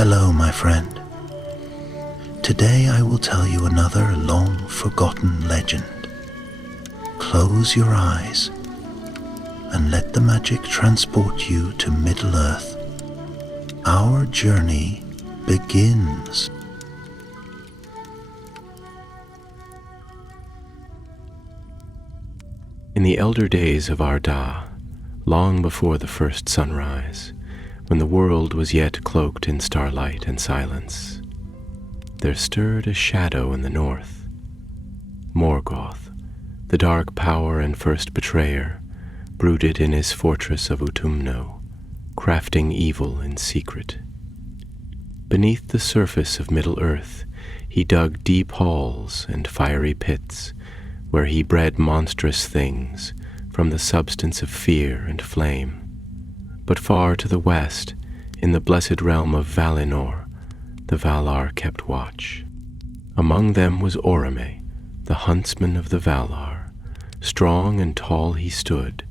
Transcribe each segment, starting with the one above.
Hello, my friend. Today I will tell you another long-forgotten legend. Close your eyes and let the magic transport you to Middle-earth. Our journey begins. In the elder days of Arda, long before the first sunrise, when the world was yet cloaked in starlight and silence, there stirred a shadow in the north. Morgoth, the dark power and first betrayer, brooded in his fortress of Utumno, crafting evil in secret. Beneath the surface of Middle-earth, he dug deep halls and fiery pits, where he bred monstrous things from the substance of fear and flame. But far to the west, in the blessed realm of Valinor, the Valar kept watch. Among them was Oromë, the huntsman of the Valar. Strong and tall he stood,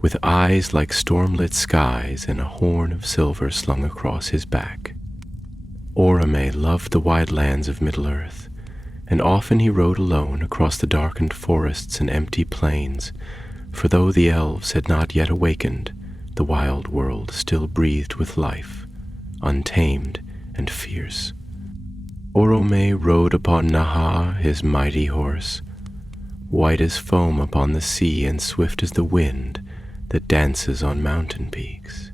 with eyes like storm-lit skies and a horn of silver slung across his back. Oromë loved the wide lands of Middle-earth, and often he rode alone across the darkened forests and empty plains, for though the elves had not yet awakened, the wild world still breathed with life, untamed and fierce. Oromë rode upon Naha, his mighty horse, white as foam upon the sea and swift as the wind that dances on mountain peaks.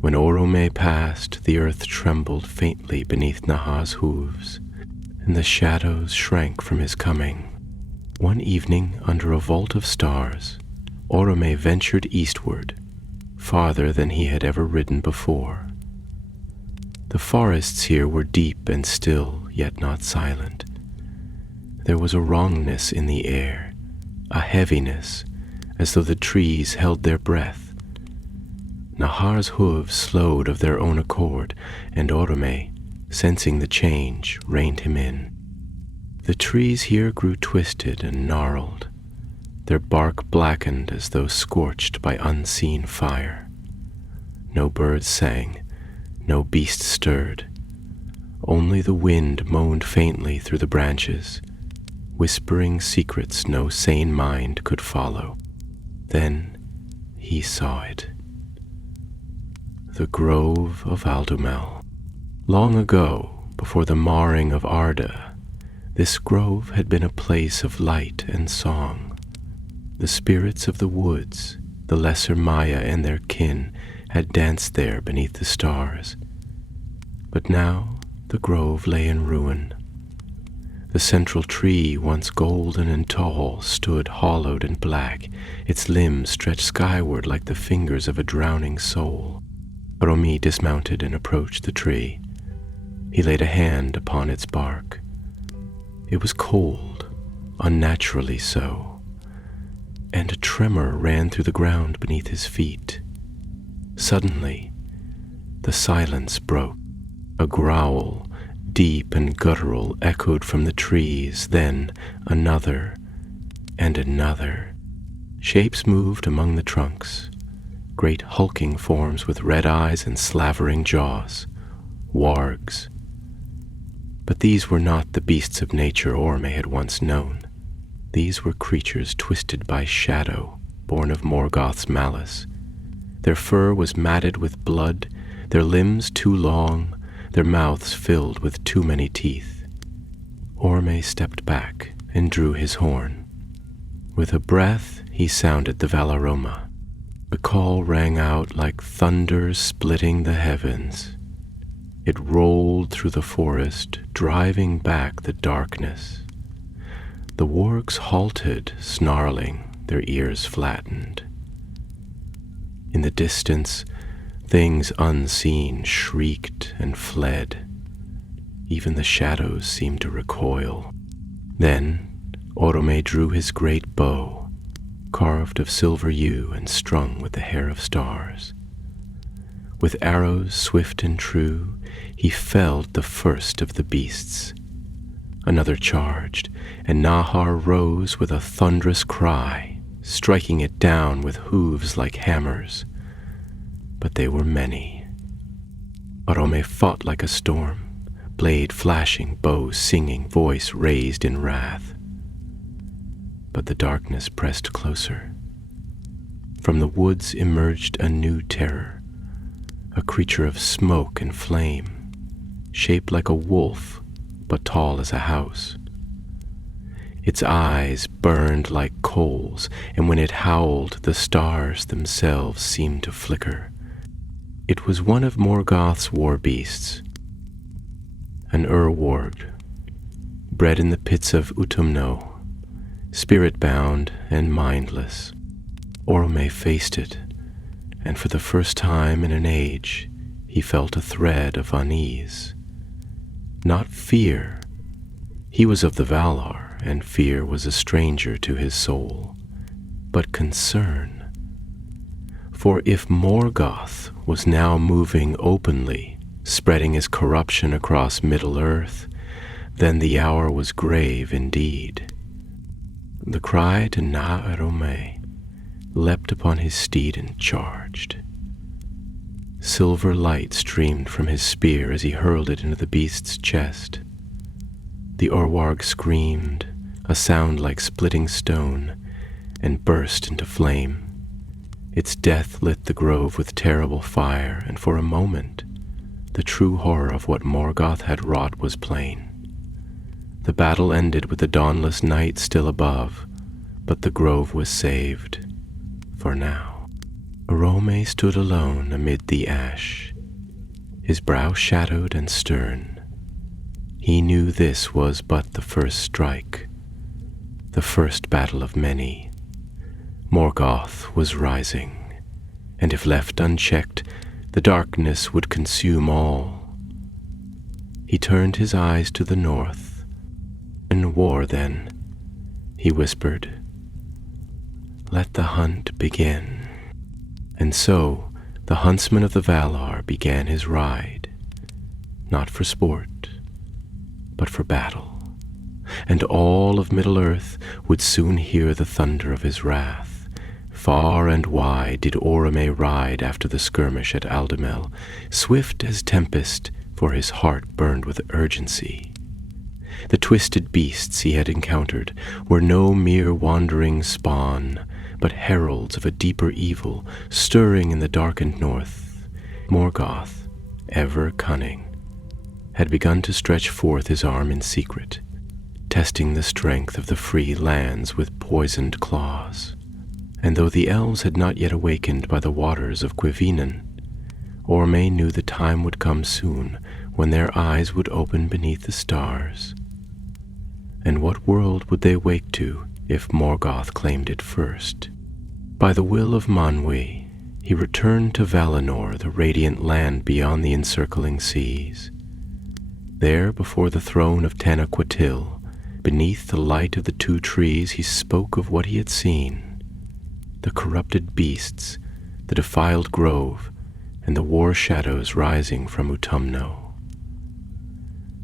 When Oromë passed, the earth trembled faintly beneath Naha's hooves, and the shadows shrank from his coming. One evening, under a vault of stars, Oromë ventured eastward, farther than he had ever ridden before. The forests here were deep and still, yet not silent. There was a wrongness in the air, a heaviness, as though the trees held their breath. Nahar's hooves slowed of their own accord, and Oromë, sensing the change, reined him in. The trees here grew twisted and gnarled, their bark blackened as though scorched by unseen fire. No birds sang, no beast stirred. Only the wind moaned faintly through the branches, whispering secrets no sane mind could follow. Then he saw it. The Grove of Aldumel. Long ago, before the marring of Arda, this grove had been a place of light and song. The spirits of the woods, the lesser Maya and their kin, had danced there beneath the stars. But now the grove lay in ruin. The central tree, once golden and tall, stood hollowed and black, its limbs stretched skyward like the fingers of a drowning soul. Oromë dismounted and approached the tree. He laid a hand upon its bark. It was cold, unnaturally so, and a tremor ran through the ground beneath his feet. Suddenly, the silence broke. A growl, deep and guttural, echoed from the trees, then another and another. Shapes moved among the trunks, great hulking forms with red eyes and slavering jaws, wargs. But these were not the beasts of nature Oromë had once known. These were creatures twisted by shadow, born of Morgoth's malice. Their fur was matted with blood, their limbs too long, their mouths filled with too many teeth. Oromë stepped back and drew his horn. With a breath, he sounded the Valaroma. The call rang out like thunder splitting the heavens. It rolled through the forest, driving back the darkness. The wargs halted, snarling, their ears flattened. In the distance, things unseen shrieked and fled. Even the shadows seemed to recoil. Then Oromë drew his great bow, carved of silver yew and strung with the hair of stars. With arrows swift and true, he felled the first of the beasts. Another charged, and Nahar rose with a thunderous cry, striking it down with hooves like hammers. But they were many. Oromë fought like a storm, blade flashing, bow singing, voice raised in wrath. But the darkness pressed closer. From the woods emerged a new terror, a creature of smoke and flame, shaped like a wolf, but tall as a house. Its eyes burned like coals, and when it howled, the stars themselves seemed to flicker. It was one of Morgoth's war beasts, an Urwarg, bred in the pits of Utumno, spirit-bound and mindless. Oromë faced it, and for the first time in an age, he felt a thread of unease. Not fear. He was of the Valar, and fear was a stranger to his soul, but concern. For if Morgoth was now moving openly, spreading his corruption across Middle-earth, then the hour was grave indeed. The cry to Na Oromë leapt upon his steed and charged. Silver light streamed from his spear as he hurled it into the beast's chest. The Urwarg screamed, a sound like splitting stone, and burst into flame. Its death lit the grove with terrible fire, and for a moment, the true horror of what Morgoth had wrought was plain. The battle ended with the dawnless night still above, but the grove was saved, for now. Oromë stood alone amid the ash, his brow shadowed and stern. He knew this was but the first strike, the first battle of many. Morgoth was rising, and if left unchecked, the darkness would consume all. He turned his eyes to the north. "In war, then," he whispered. "Let the hunt begin." And so the huntsman of the Valar began his ride, not for sport, but for battle. And all of Middle-earth would soon hear the thunder of his wrath. Far and wide did Oromë ride after the skirmish at Aldamel, swift as tempest, for his heart burned with urgency. The twisted beasts he had encountered were no mere wandering spawn, but heralds of a deeper evil stirring in the darkened north. Morgoth, ever cunning, had begun to stretch forth his arm in secret, testing the strength of the free lands with poisoned claws. And though the elves had not yet awakened by the waters of Gwyvinen, Oromë knew the time would come soon when their eyes would open beneath the stars. And what world would they wake to if Morgoth claimed it first? By the will of Manwë, he returned to Valinor, the radiant land beyond the encircling seas. There, before the throne of Tanaquil, beneath the light of the two trees, he spoke of what he had seen: the corrupted beasts, the defiled grove, and the war shadows rising from Utumno.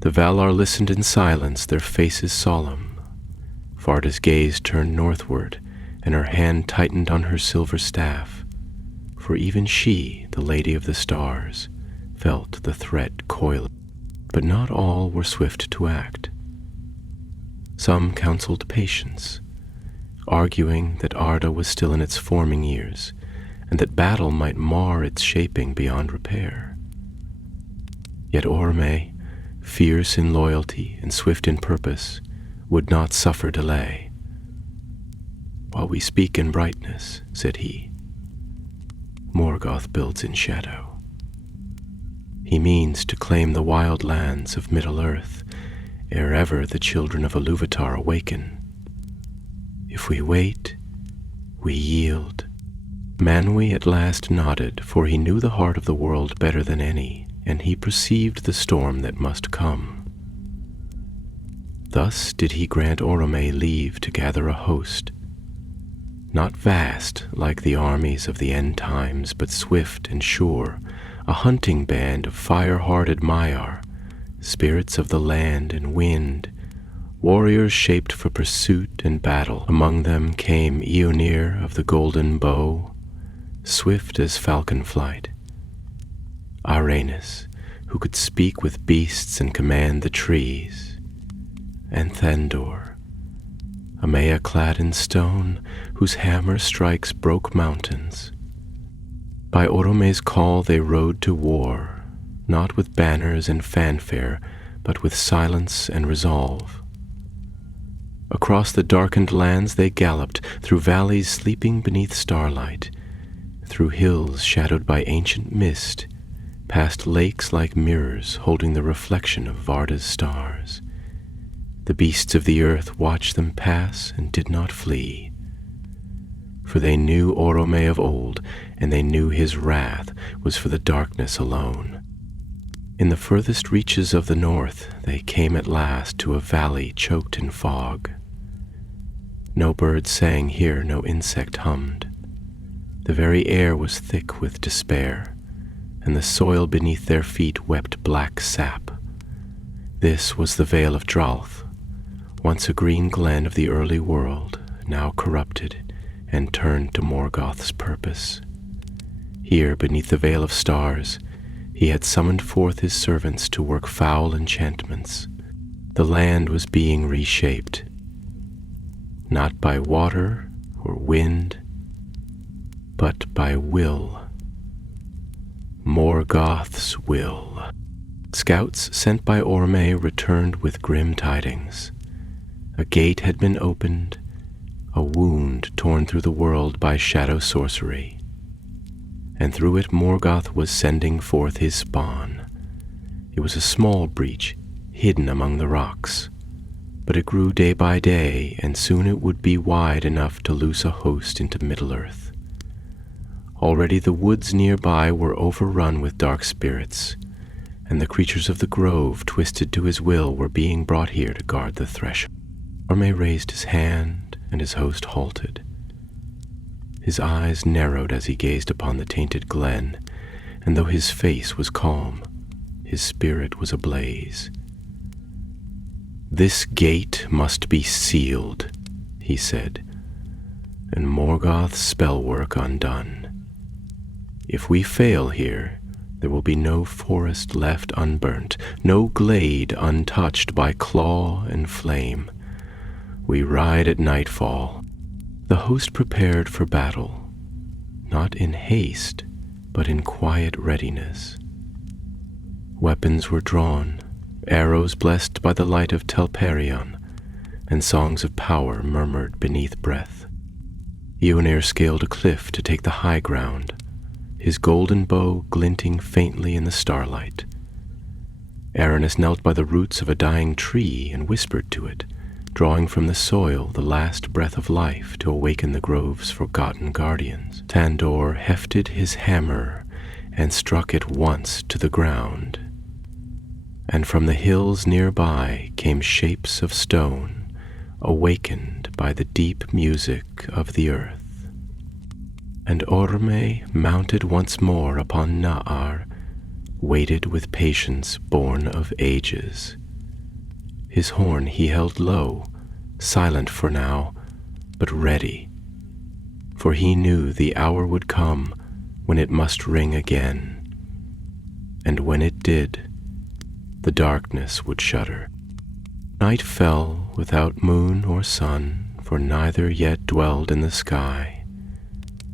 The Valar listened in silence, their faces solemn. Varda's gaze turned northward, and her hand tightened on her silver staff, for even she, the Lady of the Stars, felt the threat coiling. But not all were swift to act. Some counseled patience, arguing that Arda was still in its forming years, and that battle might mar its shaping beyond repair. Yet Oromë, fierce in loyalty and swift in purpose, would not suffer delay. "While we speak in brightness," said he, "Morgoth builds in shadow. He means to claim the wild lands of Middle-earth ere ever the children of Iluvatar awaken. If we wait, we yield." Manwë at last nodded, for he knew the heart of the world better than any, and he perceived the storm that must come. Thus did he grant Oromë leave to gather a host, not vast like the armies of the end times, but swift and sure, a hunting band of fire-hearted Maiar, spirits of the land and wind, warriors shaped for pursuit and battle. Among them came Eonir of the golden bow, swift as falcon flight, Aranus, who could speak with beasts and command the trees, and Thandor, a Maya clad in stone, whose hammer strikes broke mountains. By Orome's call they rode to war, not with banners and fanfare, but with silence and resolve. Across the darkened lands they galloped, through valleys sleeping beneath starlight, through hills shadowed by ancient mist, past lakes like mirrors holding the reflection of Varda's stars. The beasts of the earth watched them pass and did not flee, for they knew Oromë of old, and they knew his wrath was for the darkness alone. In the furthest reaches of the north they came at last to a valley choked in fog. No bird sang here, no insect hummed. The very air was thick with despair, and the soil beneath their feet wept black sap. This was the Vale of Dralth, once a green glen of the early world, now corrupted and turned to Morgoth's purpose. Here, beneath the veil of stars, he had summoned forth his servants to work foul enchantments. The land was being reshaped, not by water or wind, but by will. Morgoth's will. Scouts sent by Oromë returned with grim tidings. A gate had been opened, a wound torn through the world by shadow sorcery, and through it Morgoth was sending forth his spawn. It was a small breach, hidden among the rocks, but it grew day by day, and soon it would be wide enough to loose a host into Middle-earth. Already the woods nearby were overrun with dark spirits, and the creatures of the grove, twisted to his will, were being brought here to guard the threshold. Oromë raised his hand, and his host halted. His eyes narrowed as he gazed upon the tainted glen, and though his face was calm, his spirit was ablaze. "This gate must be sealed," he said, "and Morgoth's spell work undone. If we fail here, there will be no forest left unburnt, no glade untouched by claw and flame. We ride at nightfall." The host prepared for battle, not in haste, but in quiet readiness. Weapons were drawn, arrows blessed by the light of Telperion, and songs of power murmured beneath breath. Eonir scaled a cliff to take the high ground, his golden bow glinting faintly in the starlight. Aranis knelt by the roots of a dying tree and whispered to it, drawing from the soil the last breath of life to awaken the grove's forgotten guardians. Thandor hefted his hammer and struck it once to the ground, and from the hills nearby came shapes of stone, awakened by the deep music of the earth. And Oromë, mounted once more upon Na'ar, waited with patience born of ages. His horn he held low, silent for now, but ready, for he knew the hour would come when it must ring again, and when it did, the darkness would shudder. Night fell without moon or sun, for neither yet dwelled in the sky,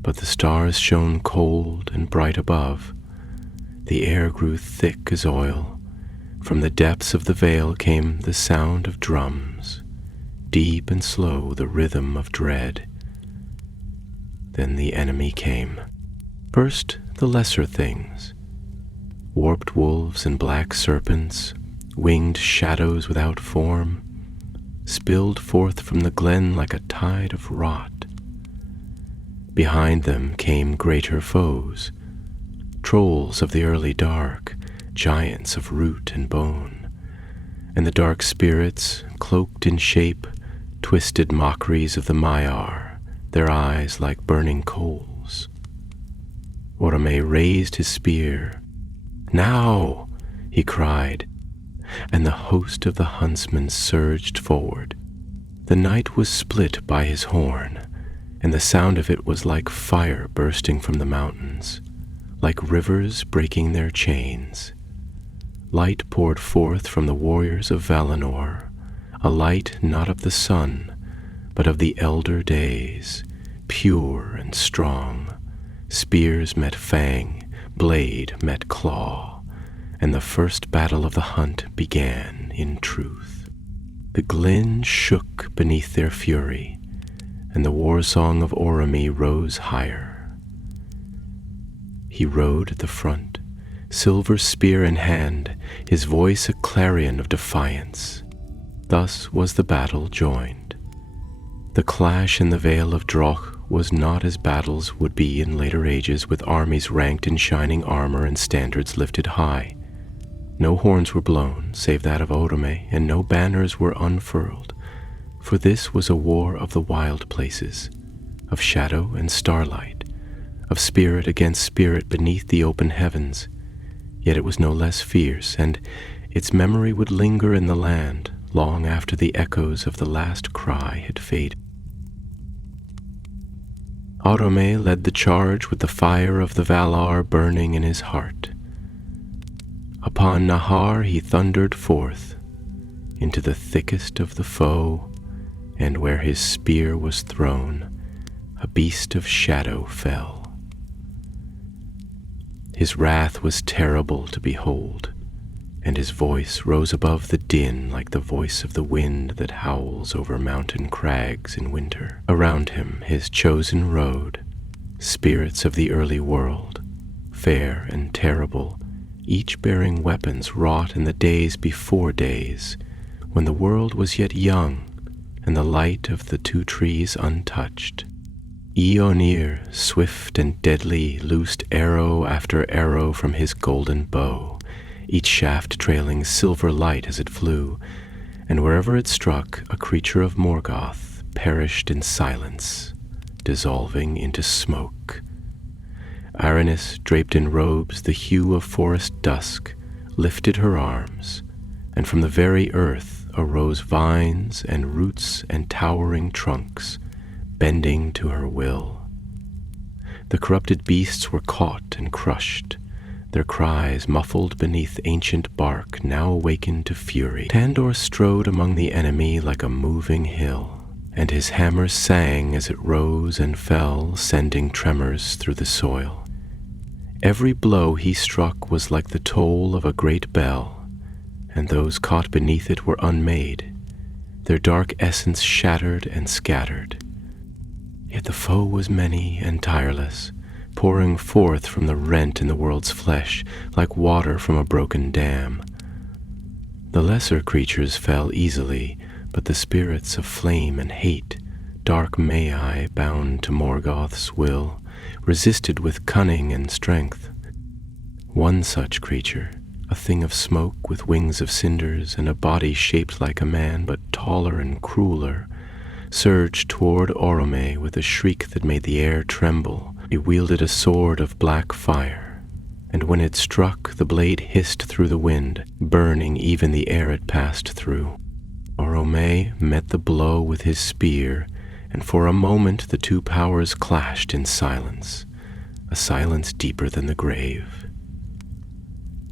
but the stars shone cold and bright above. The air grew thick as oil. From the depths of the vale came the sound of drums, deep and slow the rhythm of dread. Then the enemy came. First the lesser things, warped wolves and black serpents, winged shadows without form, spilled forth from the glen like a tide of rot. Behind them came greater foes, trolls of the early dark, giants of root and bone, and the dark spirits, cloaked in shape, twisted mockeries of the Maiar, their eyes like burning coals. Oromë raised his spear. "Now!" he cried, and the host of the huntsmen surged forward. The night was split by his horn, and the sound of it was like fire bursting from the mountains, like rivers breaking their chains. light poured forth from the warriors of Valinor, a light not of the sun, but of the elder days, pure and strong. Spears met fang, blade met claw, and the first battle of the hunt began in truth. The glen shook beneath their fury, and the war song of Oromë rose higher. He rode at the front, silver spear in hand, his voice a clarion of defiance. Thus was the battle joined. The clash in the Vale of Droch was not as battles would be in later ages, with armies ranked in shining armor and standards lifted high. No horns were blown, save that of Oromë, and no banners were unfurled, for this was a war of the wild places, of shadow and starlight, of spirit against spirit beneath the open heavens. Yet it was no less fierce, and its memory would linger in the land long after the echoes of the last cry had faded. Oromë led the charge with the fire of the Valar burning in his heart. Upon Nahar he thundered forth, into the thickest of the foe, and where his spear was thrown, a beast of shadow fell. His wrath was terrible to behold, and his voice rose above the din like the voice of the wind that howls over mountain crags in winter. Around him his chosen rode, spirits of the early world, fair and terrible, each bearing weapons wrought in the days before days, when the world was yet young and the light of the two trees untouched. Eonir, swift and deadly, loosed arrow after arrow from his golden bow, each shaft trailing silver light as it flew, and wherever it struck, a creature of Morgoth perished in silence, dissolving into smoke. Aranis, draped in robes the hue of forest dusk, lifted her arms, and from the very earth arose vines and roots and towering trunks, bending to her will. The corrupted beasts were caught and crushed, their cries muffled beneath ancient bark now awakened to fury. Tandor strode among the enemy like a moving hill, and his hammer sang as it rose and fell, sending tremors through the soil. Every blow he struck was like the toll of a great bell, and those caught beneath it were unmade, their dark essence shattered and scattered. Yet the foe was many and tireless, pouring forth from the rent in the world's flesh like water from a broken dam. The lesser creatures fell easily, but the spirits of flame and hate, dark Mai bound to Morgoth's will, resisted with cunning and strength. One such creature, a thing of smoke with wings of cinders and a body shaped like a man but taller and crueler, surged toward Oromë with a shriek that made the air tremble. It wielded a sword of black fire, and when it struck, the blade hissed through the wind, burning even the air it passed through. Oromë met the blow with his spear, and for a moment the two powers clashed in silence, a silence deeper than the grave.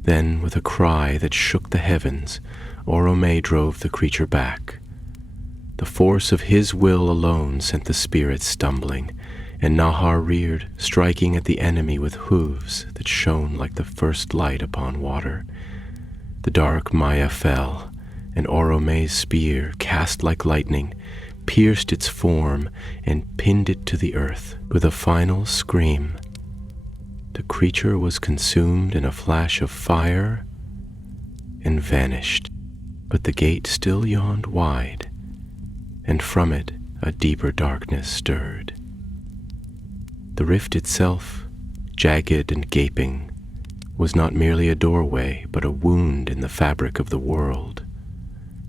Then, with a cry that shook the heavens, Oromë drove the creature back. The force of his will alone sent the spirits stumbling, and Nahar reared, striking at the enemy with hooves that shone like the first light upon water. The dark Maya fell, and Oromë's spear, cast like lightning, pierced its form and pinned it to the earth. With a final scream, the creature was consumed in a flash of fire and vanished. But the gate still yawned wide, and from it a deeper darkness stirred. The rift itself, jagged and gaping, was not merely a doorway, but a wound in the fabric of the world,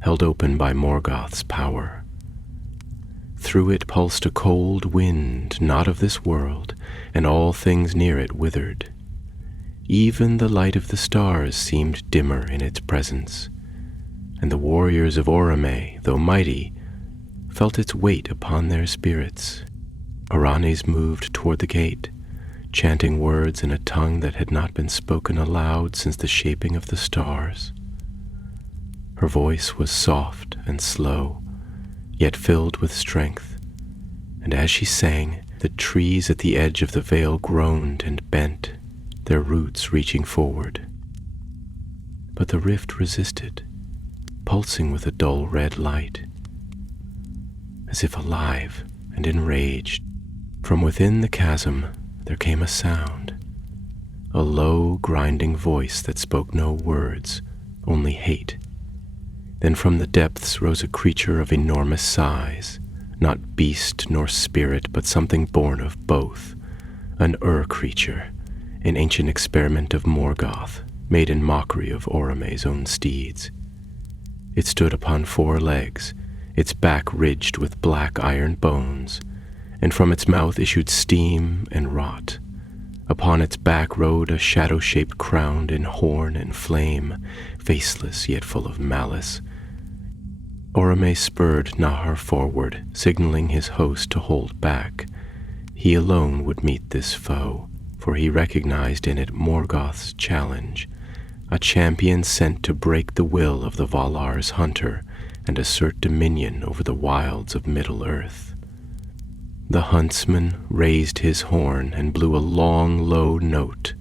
held open by Morgoth's power. Through it pulsed a cold wind, not of this world, and all things near it withered. Even the light of the stars seemed dimmer in its presence, and the warriors of Oromë, though mighty, felt its weight upon their spirits. Aranis moved toward the gate, chanting words in a tongue that had not been spoken aloud since the shaping of the stars. Her voice was soft and slow, yet filled with strength, and as she sang, the trees at the edge of the vale groaned and bent, their roots reaching forward. But the rift resisted, pulsing with a dull red light. As if alive and enraged, from within the chasm there came a sound, a low, grinding voice that spoke no words, only hate. Then from the depths rose a creature of enormous size, not beast nor spirit, but something born of both, an creature, an ancient experiment of Morgoth, made in mockery of Oromë's own steeds. It stood upon 4 legs, its back ridged with black iron bones, and from its mouth issued steam and rot. Upon its back rode a shadow-shaped crowned in horn and flame, faceless yet full of malice. Oromë spurred Nahar forward, signaling his host to hold back. He alone would meet this foe, for he recognized in it Morgoth's challenge, a champion sent to break the will of the Valar's hunter and assert dominion over the wilds of Middle-earth. The huntsman raised his horn and blew a long, low note,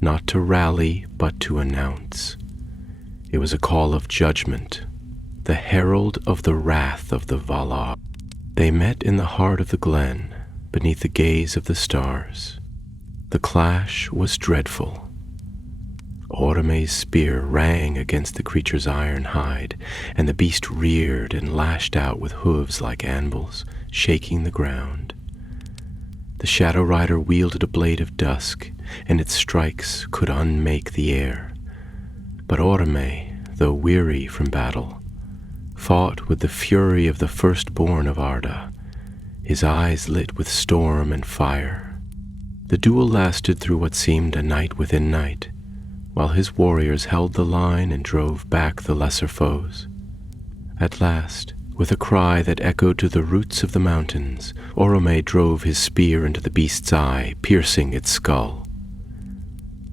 not to rally but to announce. It was a call of judgment, the herald of the wrath of the Valar. They met in the heart of the glen, beneath the gaze of the stars. The clash was dreadful. Oromë's spear rang against the creature's iron hide, and the beast reared and lashed out with hooves like anvils, shaking the ground. The Shadow Rider wielded a blade of dusk, and its strikes could unmake the air. But Oromë, though weary from battle, fought with the fury of the firstborn of Arda, his eyes lit with storm and fire. The duel lasted through what seemed a night within night, while his warriors held the line and drove back the lesser foes. At last, with a cry that echoed to the roots of the mountains, Oromë drove his spear into the beast's eye, piercing its skull.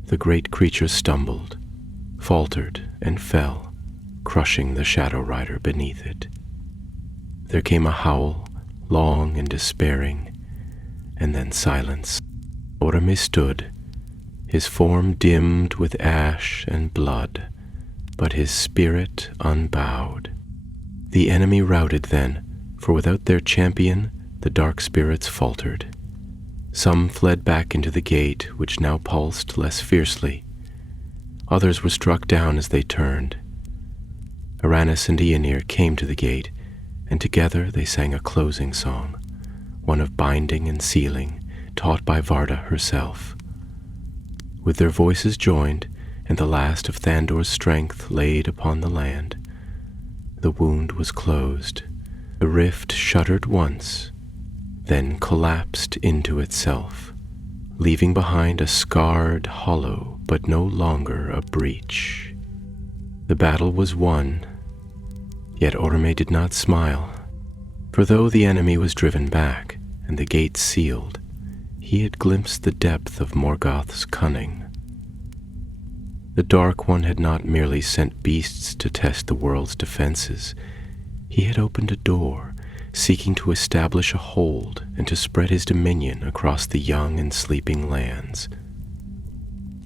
The great creature stumbled, faltered, and fell, crushing the Shadow Rider beneath it. There came a howl, long and despairing, and then silence. Oromë stood, his form dimmed with ash and blood, but his spirit unbowed. The enemy routed then, for without their champion, the dark spirits faltered. Some fled back into the gate, which now pulsed less fiercely. Others were struck down as they turned. Aranis and Eonir came to the gate, and together they sang a closing song, one of binding and sealing, taught by Varda herself. With their voices joined, and the last of Thandor's strength laid upon the land, the wound was closed. The rift shuddered once, then collapsed into itself, leaving behind a scarred hollow, but no longer a breach. The battle was won, yet Oromë did not smile, for though the enemy was driven back and the gate sealed, he had glimpsed the depth of Morgoth's cunning. The Dark One had not merely sent beasts to test the world's defenses. He had opened a door, seeking to establish a hold and to spread his dominion across the young and sleeping lands.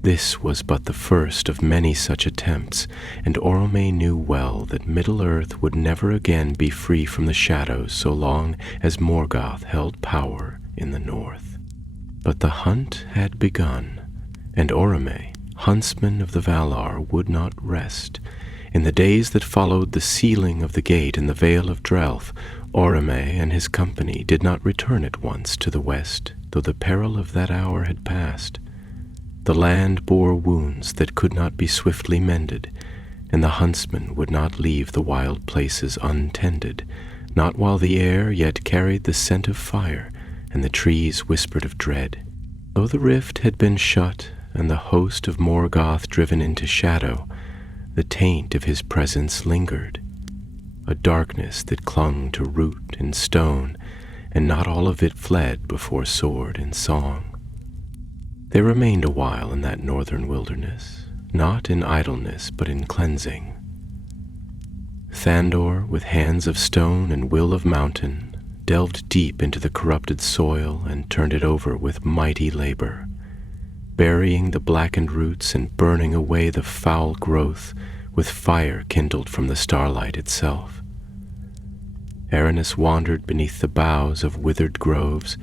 This was but the first of many such attempts, and Oromë knew well that Middle-earth would never again be free from the shadows so long as Morgoth held power in the north. But the hunt had begun, and Oromë, huntsman of the Valar, would not rest. In the days that followed the sealing of the gate in the Vale of Drelf, Oromë and his company did not return at once to the west, though the peril of that hour had passed. The land bore wounds that could not be swiftly mended, and the huntsman would not leave the wild places untended, not while the air yet carried the scent of fire, and the trees whispered of dread. Though the rift had been shut, and the host of Morgoth driven into shadow, the taint of his presence lingered, a darkness that clung to root and stone, and not all of it fled before sword and song. They remained a while in that northern wilderness, not in idleness but in cleansing. Thandor, with hands of stone and will of mountain, delved deep into the corrupted soil and turned it over with mighty labor, burying the blackened roots and burning away the foul growth with fire kindled from the starlight itself. Aranis wandered beneath the boughs of withered groves,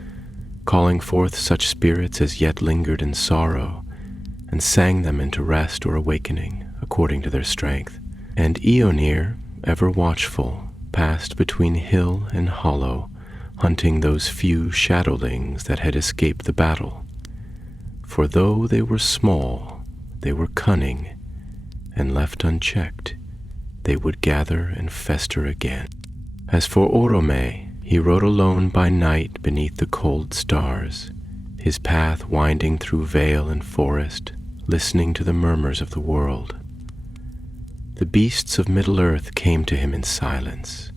calling forth such spirits as yet lingered in sorrow, and sang them into rest or awakening according to their strength. And Eonir, ever watchful, passed between hill and hollow, hunting those few shadowlings that had escaped the battle. For though they were small, they were cunning, and left unchecked, they would gather and fester again. As for Oromë, he rode alone by night beneath the cold stars, his path winding through vale and forest, listening to the murmurs of the world. The beasts of Middle-earth came to him in silence.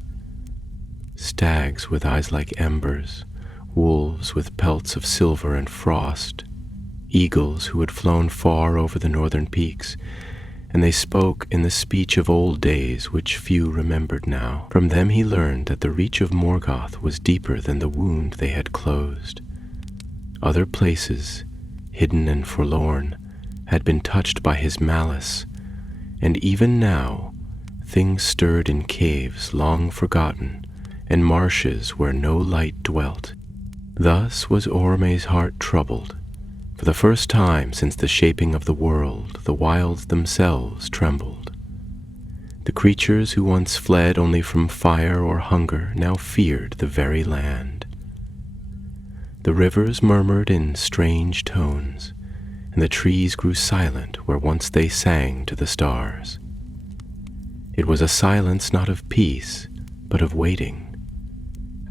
Stags with eyes like embers, wolves with pelts of silver and frost, eagles who had flown far over the northern peaks, and they spoke in the speech of old days which few remembered now. From them he learned that the reach of Morgoth was deeper than the wound they had closed. Other places, hidden and forlorn, had been touched by his malice, and even now things stirred in caves long forgotten and marshes where no light dwelt. Thus was Oromë's heart troubled. For the first time since the shaping of the world, the wilds themselves trembled. The creatures who once fled only from fire or hunger now feared the very land. The rivers murmured in strange tones, and the trees grew silent where once they sang to the stars. It was a silence not of peace, but of waiting,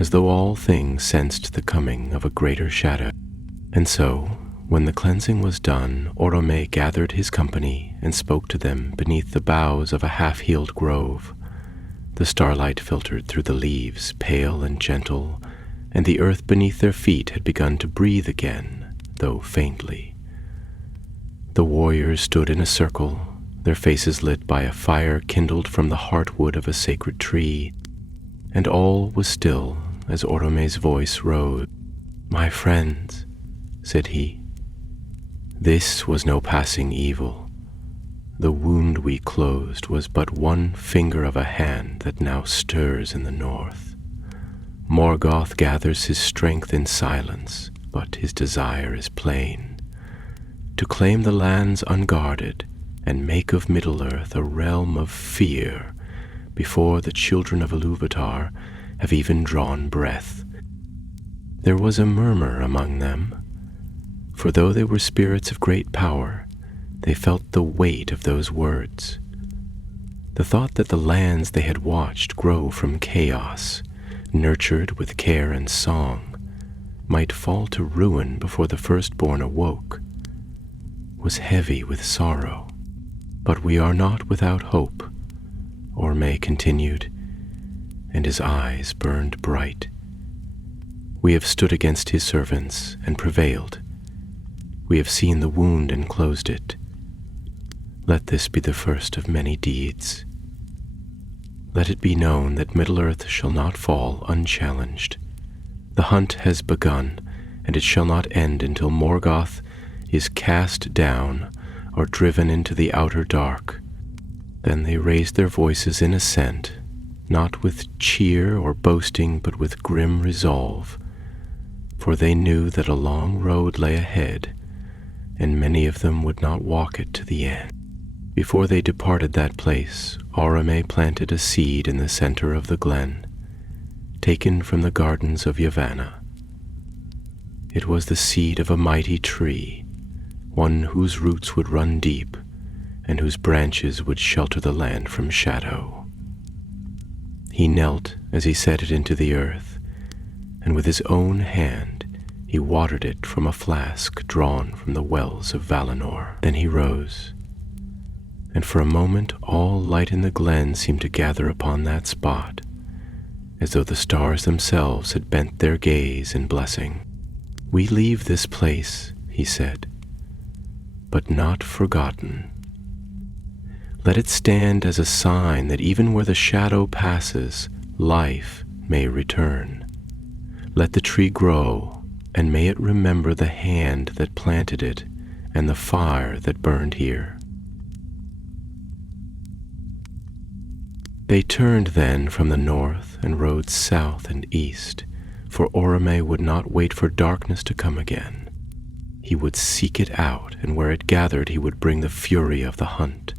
as though all things sensed the coming of a greater shadow. And so, when the cleansing was done, Oromë gathered his company and spoke to them beneath the boughs of a half-healed grove. The starlight filtered through the leaves, pale and gentle, and the earth beneath their feet had begun to breathe again, though faintly. The warriors stood in a circle, their faces lit by a fire kindled from the heartwood of a sacred tree, and all was still as Oromë's voice rose. "My friends," said he, "this was no passing evil. The wound we closed was but one finger of a hand that now stirs in the north. Morgoth gathers his strength in silence, but his desire is plain, to claim the lands unguarded and make of Middle-earth a realm of fear before the children of Ilúvatar have even drawn breath." There was a murmur among them, for though they were spirits of great power, they felt the weight of those words. The thought that the lands they had watched grow from chaos, nurtured with care and song, might fall to ruin before the firstborn awoke, was heavy with sorrow. "But we are not without hope," Oromë continued, and his eyes burned bright. "We have stood against his servants and prevailed. We have seen the wound and closed it. Let this be the first of many deeds. Let it be known that Middle-earth shall not fall unchallenged. The hunt has begun, and it shall not end until Morgoth is cast down or driven into the outer dark." Then they raised their voices in assent, not with cheer or boasting, but with grim resolve, for they knew that a long road lay ahead, and many of them would not walk it to the end. Before they departed that place, Oromë planted a seed in the center of the glen, taken from the gardens of Yavanna. It was the seed of a mighty tree, one whose roots would run deep, and whose branches would shelter the land from shadow. He knelt as he set it into the earth, and with his own hand he watered it from a flask drawn from the wells of Valinor. Then he rose, and for a moment all light in the glen seemed to gather upon that spot, as though the stars themselves had bent their gaze in blessing. "We leave this place," he said, but not forgotten. Let it stand as a sign that even where the shadow passes, life may return. Let the tree grow, and may it remember the hand that planted it and the fire that burned here. They turned then from the north and rode south and east, for Oromë would not wait for darkness to come again. He would seek it out, and where it gathered he would bring the fury of the hunt.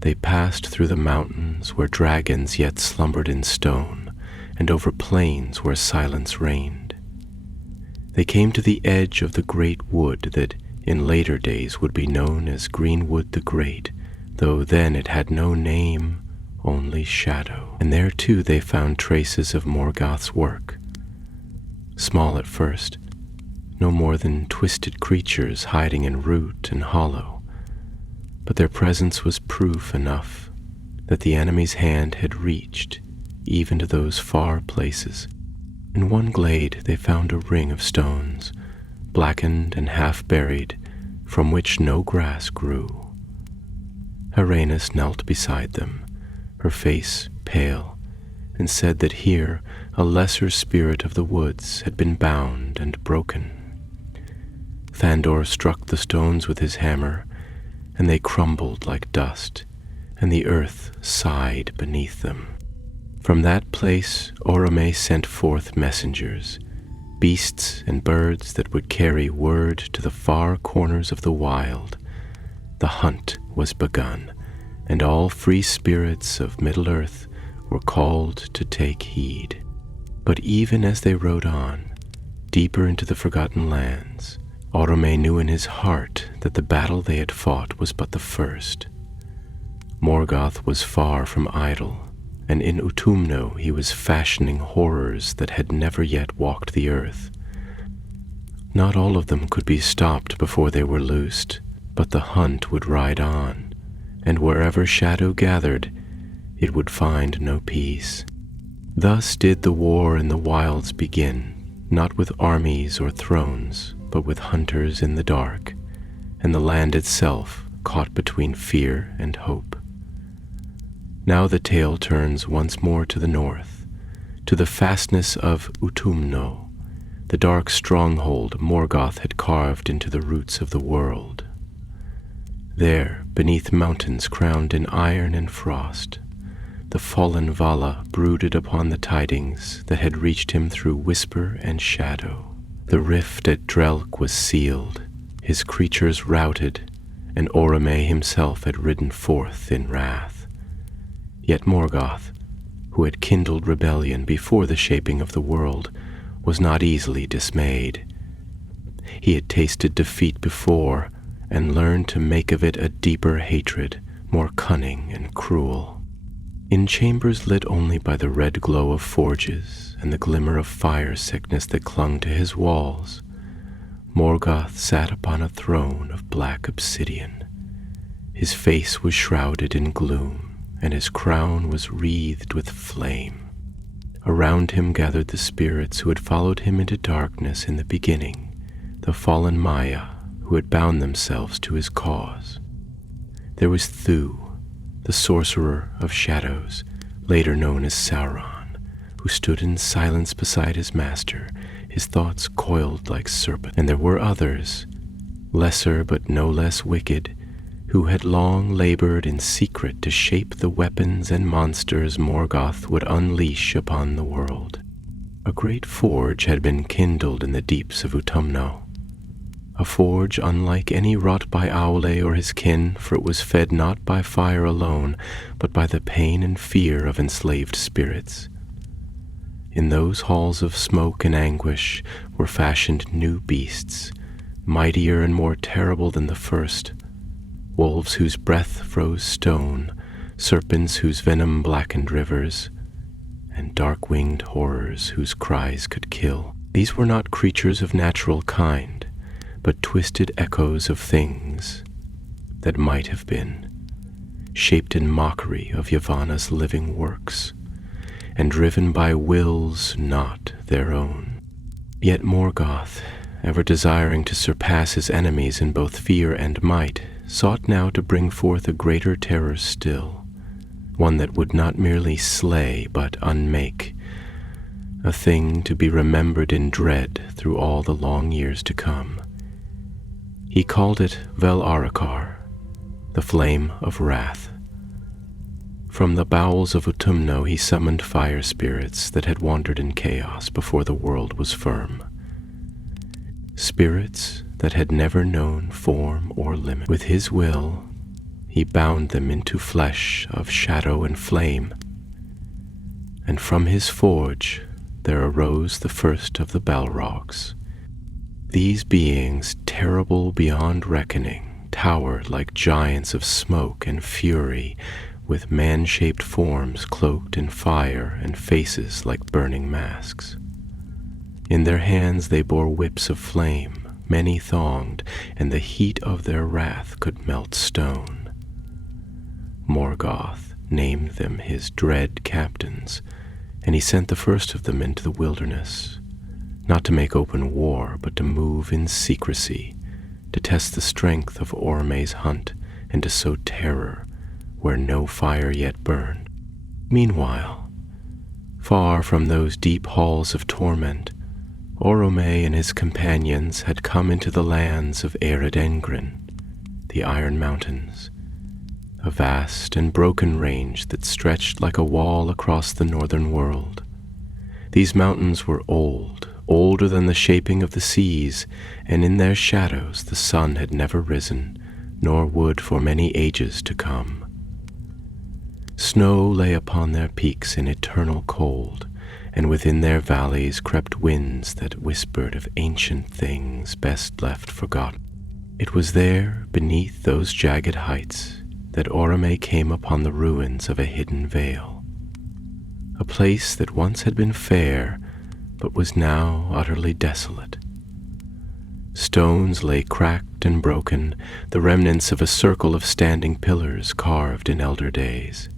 They passed through the mountains where dragons yet slumbered in stone, and over plains where silence reigned. They came to the edge of the great wood that in later days would be known as Greenwood the Great, though then it had no name, only shadow. And there too they found traces of Morgoth's work. Small at first, no more than twisted creatures hiding in root and hollow, but their presence was proof enough that the enemy's hand had reached even to those far places. In one glade they found a ring of stones, blackened and half-buried, from which no grass grew. Heraeus knelt beside them, her face pale, and said that here a lesser spirit of the woods had been bound and broken. Thandor struck the stones with his hammer, and they crumbled like dust, and the earth sighed beneath them. From that place Oromë sent forth messengers, beasts and birds that would carry word to the far corners of the wild. The hunt was begun, and all free spirits of Middle-earth were called to take heed. But even as they rode on, deeper into the forgotten lands, Oromë knew in his heart that the battle they had fought was but the first. Morgoth was far from idle, and in Utumno he was fashioning horrors that had never yet walked the earth. Not all of them could be stopped before they were loosed, but the hunt would ride on, and wherever shadow gathered, it would find no peace. Thus did the war in the wilds begin, not with armies or thrones, but with hunters in the dark, and the land itself caught between fear and hope. Now the tale turns once more to the north, to the fastness of Utumno, the dark stronghold Morgoth had carved into the roots of the world. There, beneath mountains crowned in iron and frost, the fallen Vala brooded upon the tidings that had reached him through whisper and shadow. The rift at Drelk was sealed, his creatures routed, and Oromë himself had ridden forth in wrath. Yet Morgoth, who had kindled rebellion before the shaping of the world, was not easily dismayed. He had tasted defeat before, and learned to make of it a deeper hatred, more cunning and cruel. In chambers lit only by the red glow of forges and the glimmer of fire sickness that clung to his walls, Morgoth sat upon a throne of black obsidian. His face was shrouded in gloom, and his crown was wreathed with flame. Around him gathered the spirits who had followed him into darkness in the beginning, the fallen Maya who had bound themselves to his cause. There was Thu, the sorcerer of shadows, later known as Sauron, who stood in silence beside his master, his thoughts coiled like serpents. And there were others, lesser but no less wicked, who had long labored in secret to shape the weapons and monsters Morgoth would unleash upon the world. A great forge had been kindled in the deeps of Utumno, a forge unlike any wrought by Aule or his kin, for it was fed not by fire alone, but by the pain and fear of enslaved spirits. In those halls of smoke and anguish were fashioned new beasts, mightier and more terrible than the first, wolves whose breath froze stone, serpents whose venom blackened rivers, and dark-winged horrors whose cries could kill. These were not creatures of natural kind, but twisted echoes of things that might have been, shaped in mockery of Yavanna's living works, and driven by wills not their own. Yet Morgoth, ever desiring to surpass his enemies in both fear and might, sought now to bring forth a greater terror still, one that would not merely slay but unmake, a thing to be remembered in dread through all the long years to come. He called it Vel Arakar, the flame of wrath. From the bowels of Utumno he summoned fire spirits that had wandered in chaos before the world was firm. Spirits that had never known form or limit. With his will, he bound them into flesh of shadow and flame, and from his forge there arose the first of the Balrogs. These beings, terrible beyond reckoning, towered like giants of smoke and fury, with man-shaped forms cloaked in fire and faces like burning masks. In their hands they bore whips of flame, many-thonged, and the heat of their wrath could melt stone. Morgoth named them his dread captains, and he sent the first of them into the wilderness, not to make open war, but to move in secrecy, to test the strength of Oromë's hunt, and to sow terror where no fire yet burned. Meanwhile, far from those deep halls of torment, Oromë and his companions had come into the lands of Eredengrin, the Iron Mountains, a vast and broken range that stretched like a wall across the northern world. These mountains were old, older than the shaping of the seas, and in their shadows the sun had never risen, nor would for many ages to come. Snow lay upon their peaks in eternal cold, and within their valleys crept winds that whispered of ancient things best left forgotten. It was there, beneath those jagged heights, that Oromë came upon the ruins of a hidden vale, a place that once had been fair, but was now utterly desolate. Stones lay cracked and broken, the remnants of a circle of standing pillars carved in elder days.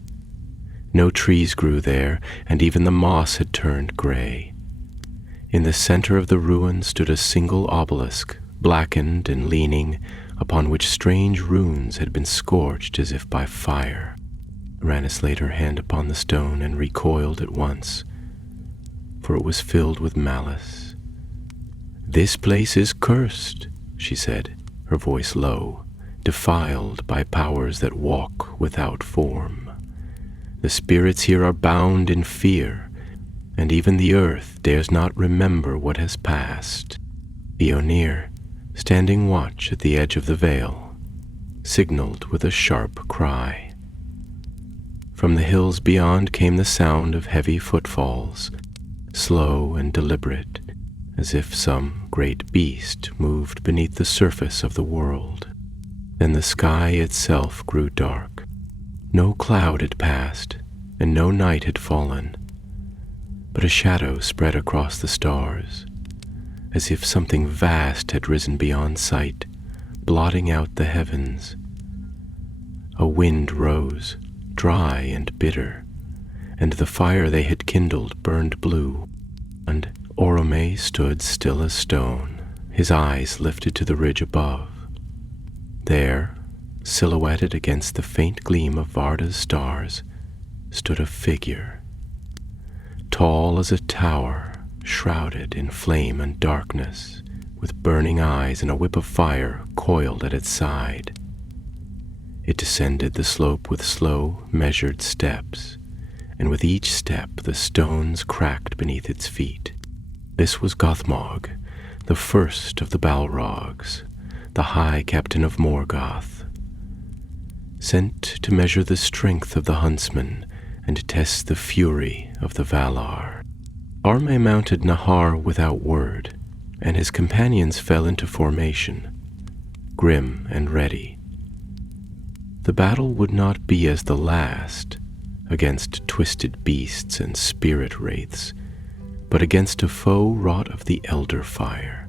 No trees grew there, and even the moss had turned gray. In the center of the ruin stood a single obelisk, blackened and leaning, upon which strange runes had been scorched as if by fire. Aranis laid her hand upon the stone and recoiled at once, for it was filled with malice. "This place is cursed," she said, her voice low, "defiled by powers that walk without form. The spirits here are bound in fear, and even the earth dares not remember what has passed." The Onir, standing watch at the edge of the veil, signaled with a sharp cry. From the hills beyond came the sound of heavy footfalls, slow and deliberate, as if some great beast moved beneath the surface of the world. Then the sky itself grew dark. No cloud had passed, and no night had fallen, but a shadow spread across the stars, as if something vast had risen beyond sight, blotting out the heavens. A wind rose, dry and bitter, and the fire they had kindled burned blue, and Oromë stood still as stone, his eyes lifted to the ridge above. There, silhouetted against the faint gleam of Varda's stars, stood a figure, tall as a tower, shrouded in flame and darkness, with burning eyes and a whip of fire coiled at its side. It descended the slope with slow, measured steps, and with each step the stones cracked beneath its feet. This was Gothmog, the first of the Balrogs, the High Captain of Morgoth, sent to measure the strength of the huntsman and test the fury of the Valar. Oromë mounted Nahar without word, and his companions fell into formation, grim and ready. The battle would not be as the last, against twisted beasts and spirit wraiths, but against a foe wrought of the elder fire,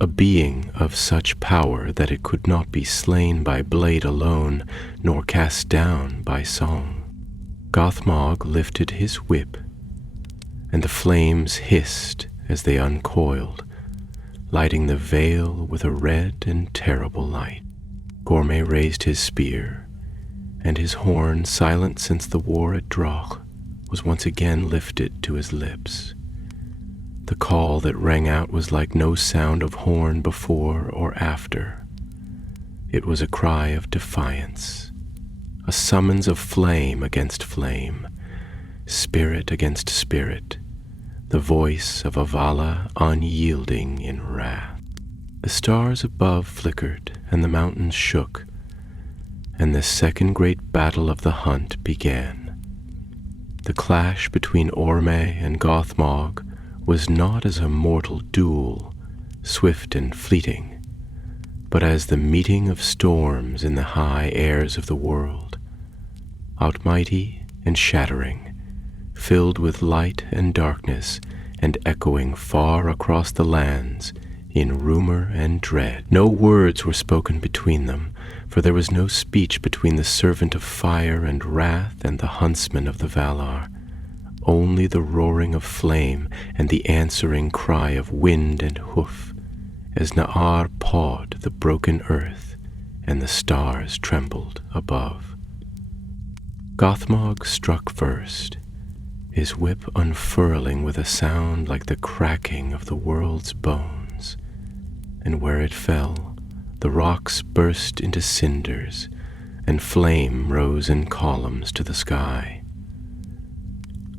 a being of such power that it could not be slain by blade alone, nor cast down by song. Gothmog lifted his whip, and the flames hissed as they uncoiled, lighting the vale with a red and terrible light. Oromë raised his spear, and his horn, silent since the war at Droch, was once again lifted to his lips. The call that rang out was like no sound of horn before or after. It was a cry of defiance, a summons of flame against flame, spirit against spirit, the voice of a Vala unyielding in wrath. The stars above flickered and the mountains shook, and the second great battle of the hunt began. The clash between Oromë and Gothmog was not as a mortal duel, swift and fleeting, but as the meeting of storms in the high airs of the world, outmighty and shattering, filled with light and darkness, and echoing far across the lands in rumor and dread. No words were spoken between them, for there was no speech between the servant of fire and wrath and the huntsman of the Valar, only the roaring of flame and the answering cry of wind and hoof, as Na'ar pawed the broken earth and the stars trembled above. Gothmog struck first, his whip unfurling with a sound like the cracking of the world's bones, and where it fell, the rocks burst into cinders, and flame rose in columns to the sky.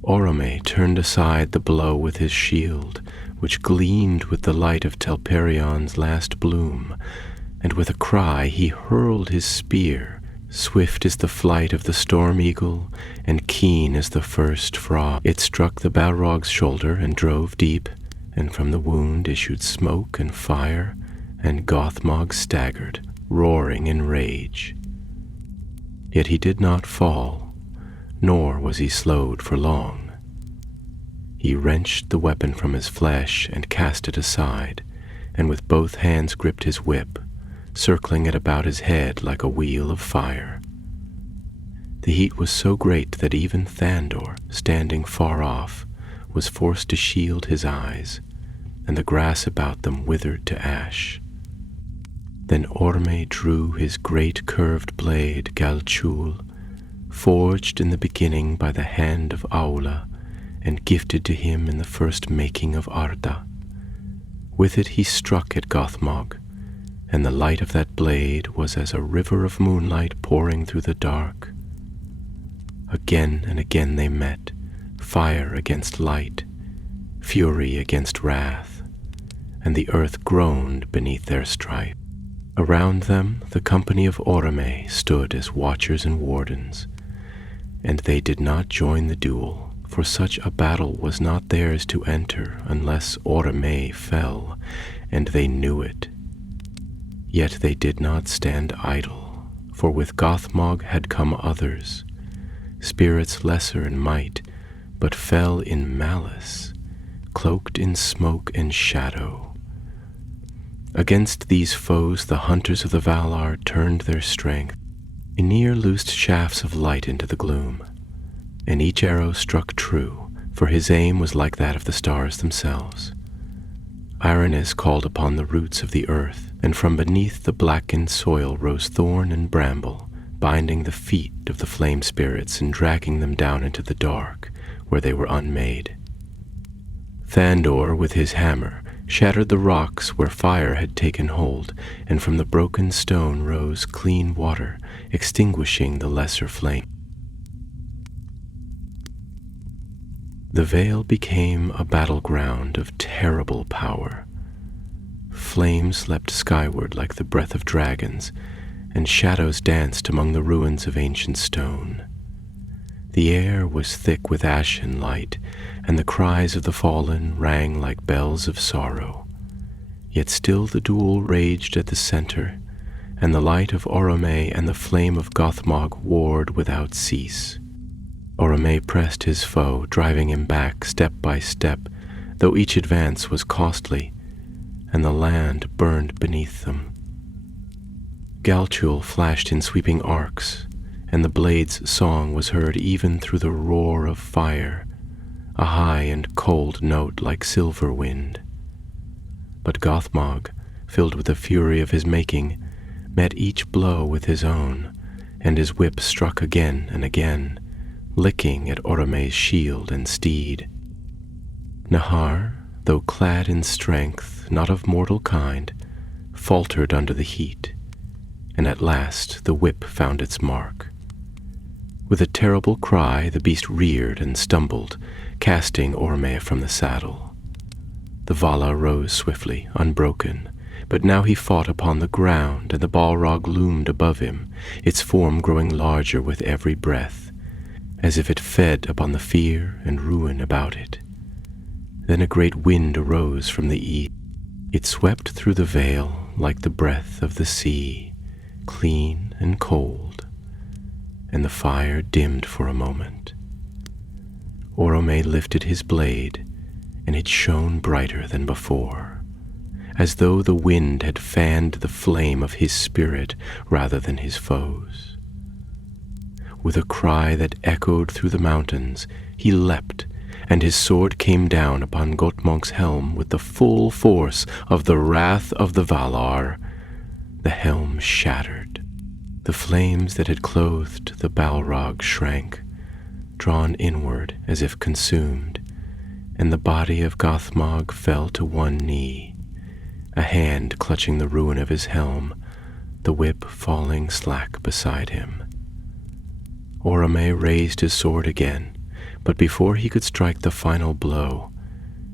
Oromë turned aside the blow with his shield, which gleamed with the light of Telperion's last bloom, and with a cry he hurled his spear, swift as the flight of the storm eagle and keen as the first frost. It struck the Balrog's shoulder and drove deep, and from the wound issued smoke and fire, and Gothmog staggered, roaring in rage. Yet he did not fall, nor was he slowed for long. He wrenched the weapon from his flesh and cast it aside, and with both hands gripped his whip, circling it about his head like a wheel of fire. The heat was so great that even Thandor, standing far off, was forced to shield his eyes, and the grass about them withered to ash. Then Oromë drew his great curved blade, Galchul, forged in the beginning by the hand of Aula, and gifted to him in the first making of Arda. With it he struck at Gothmog, and the light of that blade was as a river of moonlight pouring through the dark. Again and again they met, fire against light, fury against wrath, and the earth groaned beneath their strife. Around them the company of Oromë stood as watchers and wardens, and they did not join the duel, for such a battle was not theirs to enter unless Oromë fell, and they knew it. Yet they did not stand idle, for with Gothmog had come others, spirits lesser in might, but fell in malice, cloaked in smoke and shadow. Against these foes the hunters of the Valar turned their strength. Aenir loosed shafts of light into the gloom, and each arrow struck true, for his aim was like that of the stars themselves. Aranis called upon the roots of the earth, and from beneath the blackened soil rose thorn and bramble, binding the feet of the flame spirits and dragging them down into the dark, where they were unmade. Thandor, with his hammer, shattered the rocks where fire had taken hold, and from the broken stone rose clean water, extinguishing the lesser flame. The vale became a battleground of terrible power. Flames leapt skyward like the breath of dragons, and shadows danced among the ruins of ancient stone. The air was thick with ashen light, and the cries of the fallen rang like bells of sorrow. Yet still the duel raged at the center, and the light of Oromë and the flame of Gothmog warred without cease. Oromë pressed his foe, driving him back step by step, though each advance was costly, and the land burned beneath them. Galchul flashed in sweeping arcs, and the blade's song was heard even through the roar of fire, a high and cold note like silver wind. But Gothmog, filled with the fury of his making, met each blow with his own, and his whip struck again and again, licking at Oromë's shield and steed. Nahar, though clad in strength not of mortal kind, faltered under the heat, and at last the whip found its mark. With a terrible cry the beast reared and stumbled, casting Oromë from the saddle. The Vala rose swiftly, unbroken, but now he fought upon the ground, and the Balrog loomed above him, its form growing larger with every breath, as if it fed upon the fear and ruin about it. Then a great wind arose from the east. It swept through the vale like the breath of the sea, clean and cold, and the fire dimmed for a moment. Oromë lifted his blade, and it shone brighter than before, as though the wind had fanned the flame of his spirit rather than his foes. With a cry that echoed through the mountains, he leapt, and his sword came down upon Gothmog's helm with the full force of the wrath of the Valar. The helm shattered. The flames that had clothed the Balrog shrank, drawn inward as if consumed, and the body of Gothmog fell to one knee, a hand clutching the ruin of his helm, the whip falling slack beside him. Oromë raised his sword again, but before he could strike the final blow,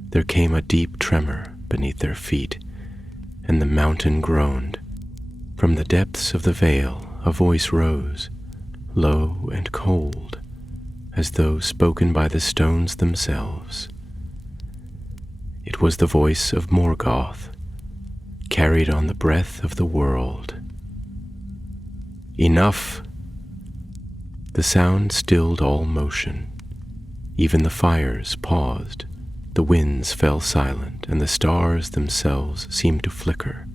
there came a deep tremor beneath their feet, and the mountain groaned. From the depths of the vale a voice rose, low and cold, as though spoken by the stones themselves. It was the voice of Morgoth, carried on the breath of the world. "Enough!" The sound stilled all motion. Even the fires paused, the winds fell silent, and the stars themselves seemed to flicker.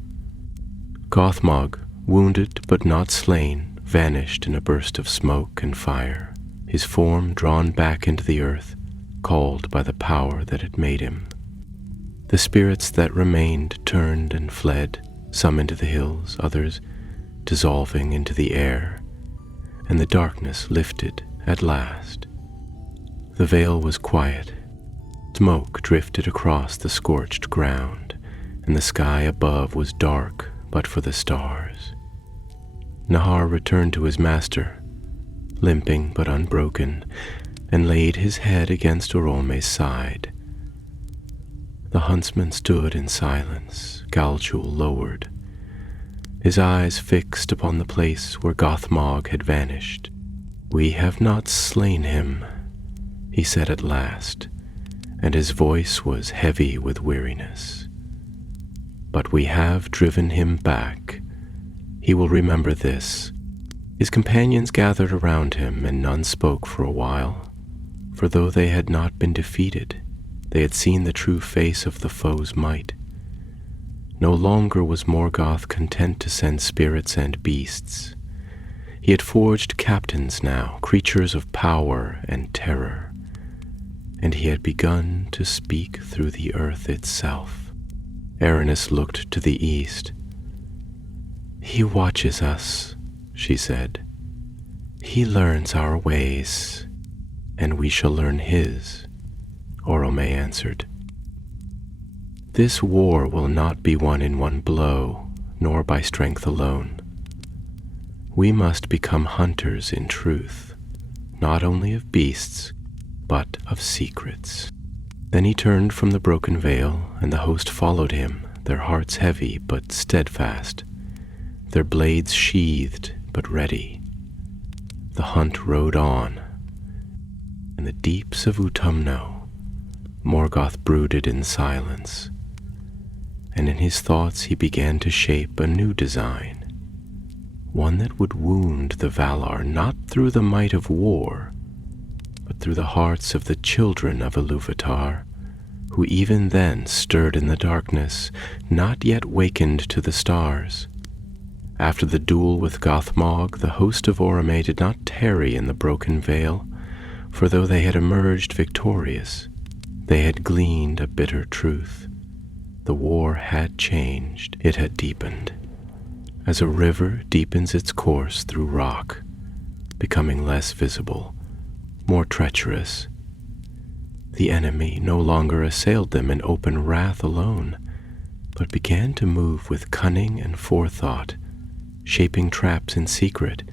Gothmog, wounded but not slain, vanished in a burst of smoke and fire, his form drawn back into the earth, called by the power that had made him. The spirits that remained turned and fled, some into the hills, others dissolving into the air, and the darkness lifted at last. The vale was quiet. Smoke drifted across the scorched ground, and the sky above was dark but for the stars. Nahar returned to his master, limping but unbroken, and laid his head against Oromë's side. The huntsman stood in silence, Galchul lowered, his eyes fixed upon the place where Gothmog had vanished. "We have not slain him," he said at last, and his voice was heavy with weariness. "But we have driven him back. He will remember this." His companions gathered around him, and none spoke for a while, for though they had not been defeated, they had seen the true face of the foe's might. No longer was Morgoth content to send spirits and beasts. He had forged captains now, creatures of power and terror, and he had begun to speak through the earth itself. Aranis looked to the east. "He watches us," she said. "He learns our ways, and we shall learn his," Oromë answered. "This war will not be won in one blow, nor by strength alone. We must become hunters in truth, not only of beasts, but of secrets." Then he turned from the broken veil, and the host followed him, their hearts heavy but steadfast, their blades sheathed but ready. The hunt rode on. In the deeps of Utumno, Morgoth brooded in silence, and in his thoughts he began to shape a new design, one that would wound the Valar not through the might of war, but through the hearts of the children of Ilúvatar, who even then stirred in the darkness, not yet wakened to the stars. After the duel with Gothmog, the host of Oromë did not tarry in the broken vale, for though they had emerged victorious, they had gleaned a bitter truth. The war had changed. It had deepened. As a river deepens its course through rock, becoming less visible, more treacherous, the enemy no longer assailed them in open wrath alone, but began to move with cunning and forethought, shaping traps in secret,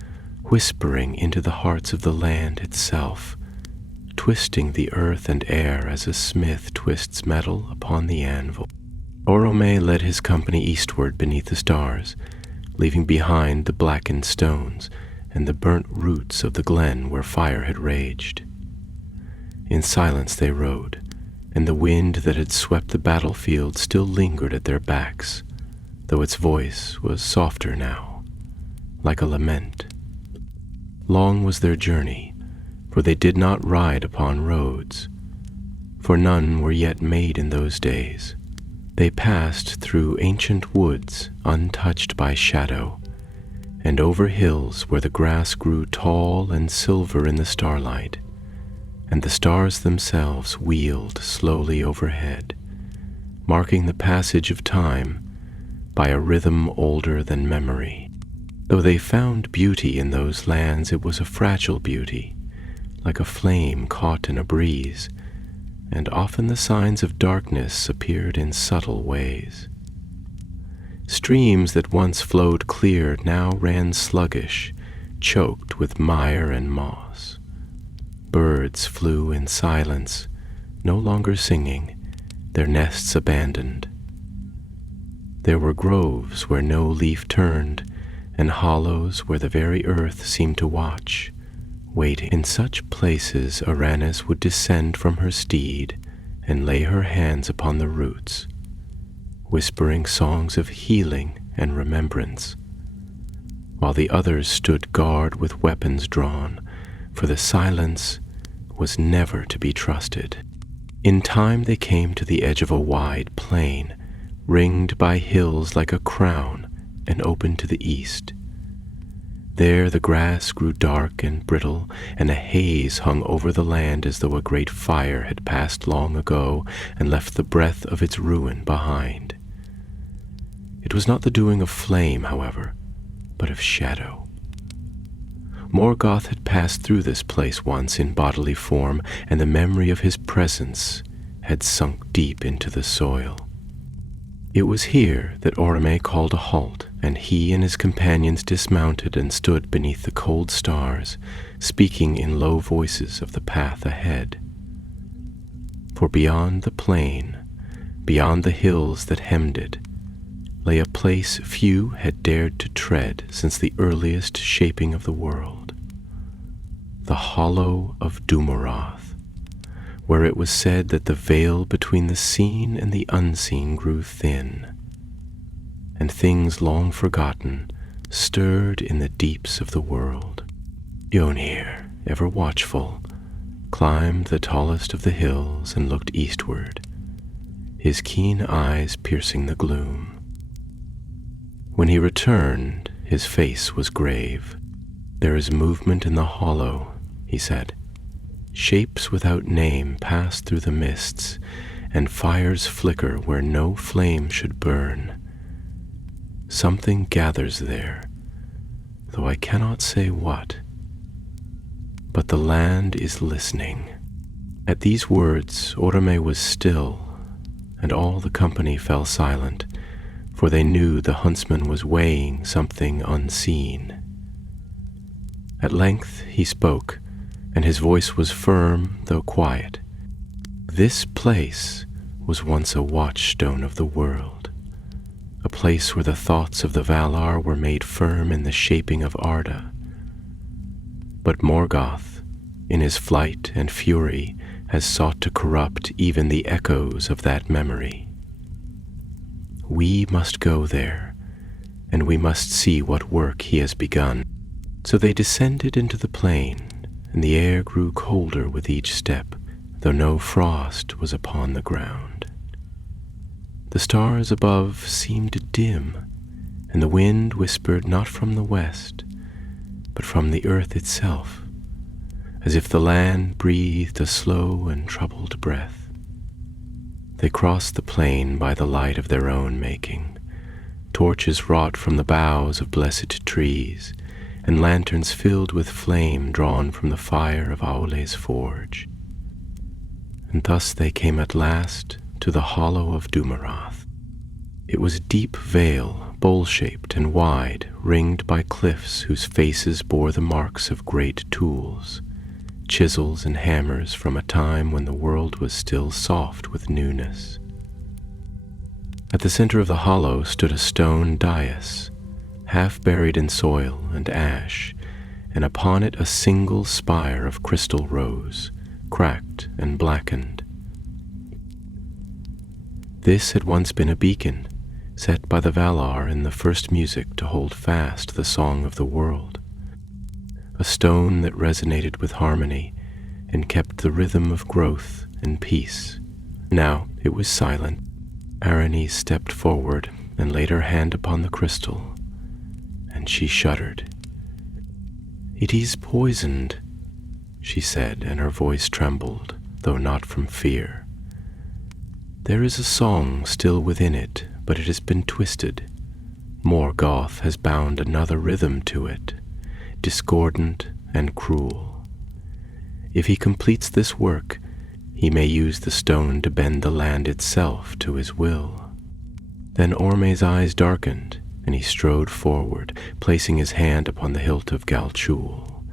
whispering into the hearts of the land itself, twisting the earth and air as a smith twists metal upon the anvil. Oromë led his company eastward beneath the stars, leaving behind the blackened stones and the burnt roots of the glen where fire had raged. In silence they rode, and the wind that had swept the battlefield still lingered at their backs, though its voice was softer now, like a lament. Long was their journey, for they did not ride upon roads, for none were yet made in those days. They passed through ancient woods untouched by shadow, and over hills where the grass grew tall and silver in the starlight, and the stars themselves wheeled slowly overhead, marking the passage of time by a rhythm older than memory. Though they found beauty in those lands, it was a fragile beauty, like a flame caught in a breeze, and often the signs of darkness appeared in subtle ways. Streams that once flowed clear now ran sluggish, choked with mire and moss. Birds flew in silence, no longer singing, their nests abandoned. There were groves where no leaf turned, and hollows where the very earth seemed to watch, waiting. In such places Aranis would descend from her steed and lay her hands upon the roots, whispering songs of healing and remembrance, while the others stood guard with weapons drawn, for the silence was never to be trusted. In time they came to the edge of a wide plain, ringed by hills like a crown and open to the east. There the grass grew dark and brittle, and a haze hung over the land as though a great fire had passed long ago and left the breath of its ruin behind. It was not the doing of flame, however, but of shadow. Morgoth had passed through this place once in bodily form, and the memory of his presence had sunk deep into the soil. It was here that Oromë called a halt, and he and his companions dismounted and stood beneath the cold stars, speaking in low voices of the path ahead. For beyond the plain, beyond the hills that hemmed it, lay a place few had dared to tread since the earliest shaping of the world, the hollow of Dumarath, where it was said that the veil between the seen and the unseen grew thin, and things long forgotten stirred in the deeps of the world. Yonir, ever watchful, climbed the tallest of the hills and looked eastward, his keen eyes piercing the gloom. When he returned, his face was grave. "There is movement in the hollow," he said. "Shapes without name pass through the mists, and fires flicker where no flame should burn. Something gathers there, though I cannot say what. But the land is listening." At these words, Oromë was still, and all the company fell silent, for they knew the huntsman was weighing something unseen. At length he spoke, and his voice was firm though quiet. This place was once a watchstone of the world, a place where the thoughts of the Valar were made firm in the shaping of Arda. But Morgoth, in his flight and fury, has sought to corrupt even the echoes of that memory. We must go there, and we must see what work he has begun. So they descended into the plain, and the air grew colder with each step, though no frost was upon the ground. The stars above seemed dim, and the wind whispered not from the west, but from the earth itself, as if the land breathed a slow and troubled breath. They crossed the plain by the light of their own making, torches wrought from the boughs of blessed trees, and lanterns filled with flame drawn from the fire of Aole's forge. And thus they came at last to the hollow of Dumaroth. It was a deep vale, bowl-shaped and wide, ringed by cliffs whose faces bore the marks of great tools, chisels and hammers from a time when the world was still soft with newness. At the center of the hollow stood a stone dais, half buried in soil and ash, and upon it a single spire of crystal rose, cracked and blackened. This had once been a beacon, set by the Valar in the first music to hold fast the song of the world, a stone that resonated with harmony and kept the rhythm of growth and peace. Now it was silent. Arani stepped forward and laid her hand upon the crystal, and she shuddered. "It is poisoned," she said, and her voice trembled, though not from fear. "There is a song still within it, but it has been twisted. Morgoth has bound another rhythm to it, discordant and cruel. If he completes this work, he may use the stone to bend the land itself to his will." Then Orme's eyes darkened, and he strode forward, placing his hand upon the hilt of Galchul.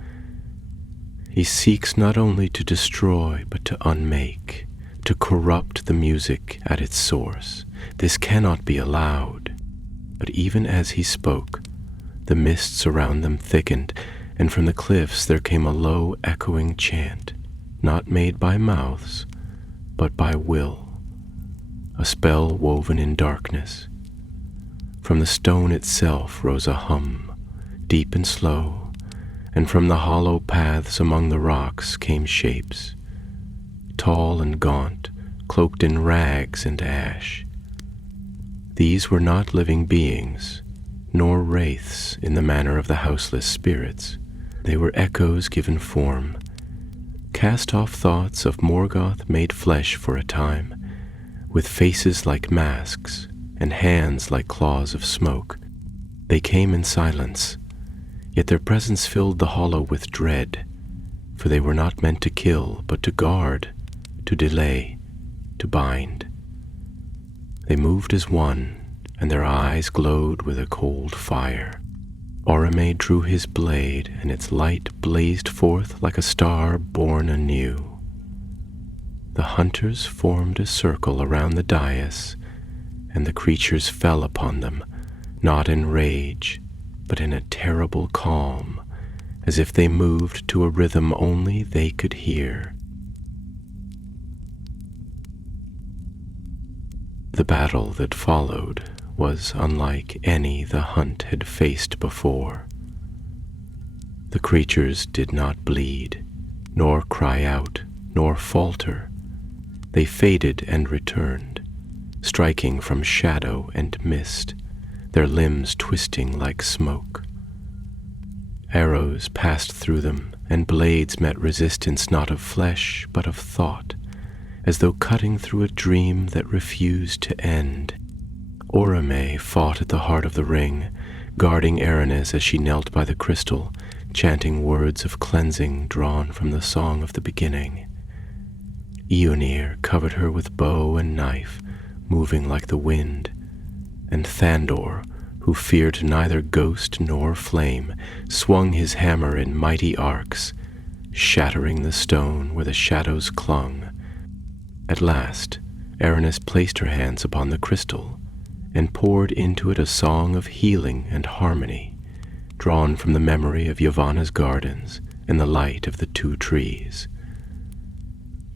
"He seeks not only to destroy, but to unmake, to corrupt the music at its source. This cannot be allowed." But even as he spoke, the mists around them thickened, and from the cliffs there came a low, echoing chant, not made by mouths, but by will, a spell woven in darkness. From the stone itself rose a hum, deep and slow, and from the hollow paths among the rocks came shapes, tall and gaunt, cloaked in rags and ash. These were not living beings, nor wraiths in the manner of the houseless spirits. They were echoes given form, cast-off thoughts of Morgoth made flesh for a time, with faces like masks and hands like claws of smoke. They came in silence, yet their presence filled the hollow with dread, for they were not meant to kill, but to guard, to delay, to bind. They moved as one, and their eyes glowed with a cold fire. Oromë drew his blade, and its light blazed forth like a star born anew. The hunters formed a circle around the dais, and the creatures fell upon them, not in rage, but in a terrible calm, as if they moved to a rhythm only they could hear. The battle that followed was unlike any the hunt had faced before. The creatures did not bleed, nor cry out, nor falter. They faded and returned, striking from shadow and mist, their limbs twisting like smoke. Arrows passed through them, and blades met resistance not of flesh, but of thought, as though cutting through a dream that refused to end. Oromë fought at the heart of the ring, guarding Aranis as she knelt by the crystal, chanting words of cleansing drawn from the song of the beginning. Eonir covered her with bow and knife, moving like the wind, and Thandor, who feared neither ghost nor flame, swung his hammer in mighty arcs, shattering the stone where the shadows clung. At last, Aranis placed her hands upon the crystal and poured into it a song of healing and harmony, drawn from the memory of Yavanna's gardens and the light of the two trees.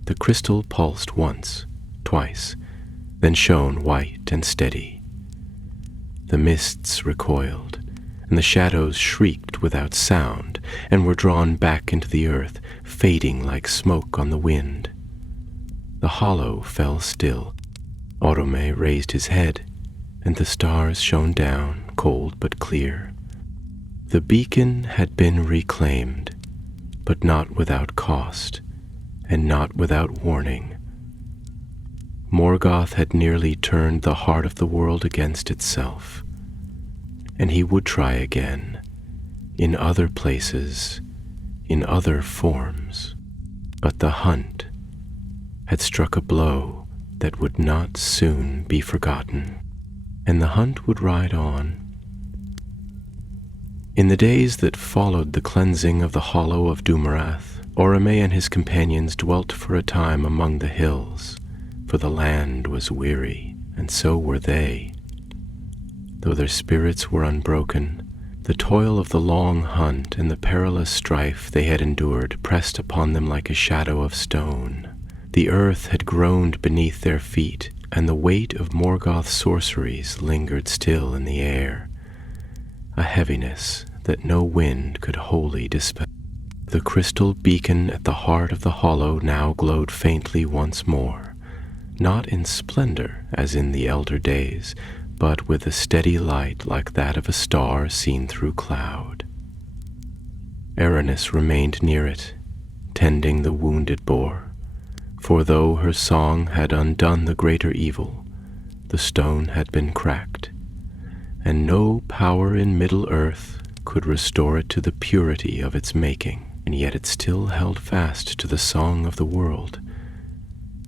The crystal pulsed once, twice, then shone white and steady. The mists recoiled, and the shadows shrieked without sound and were drawn back into the earth, fading like smoke on the wind. The hollow fell still. Oromë raised his head, and the stars shone down, cold but clear. The beacon had been reclaimed, but not without cost, and not without warning. Morgoth had nearly turned the heart of the world against itself, and he would try again, in other places, in other forms. But the hunt had struck a blow that would not soon be forgotten, and the hunt would ride on. In the days that followed the cleansing of the hollow of Dumarath, Oromë and his companions dwelt for a time among the hills, for the land was weary, and so were they. Though their spirits were unbroken, the toil of the long hunt and the perilous strife they had endured pressed upon them like a shadow of stone. The earth had groaned beneath their feet, and the weight of Morgoth's sorceries lingered still in the air, a heaviness that no wind could wholly dispel. The crystal beacon at the heart of the hollow now glowed faintly once more, not in splendor as in the elder days, but with a steady light like that of a star seen through cloud. Aranis remained near it, tending the wounded boar, for though her song had undone the greater evil, the stone had been cracked, and no power in Middle-earth could restore it to the purity of its making, and yet it still held fast to the song of the world,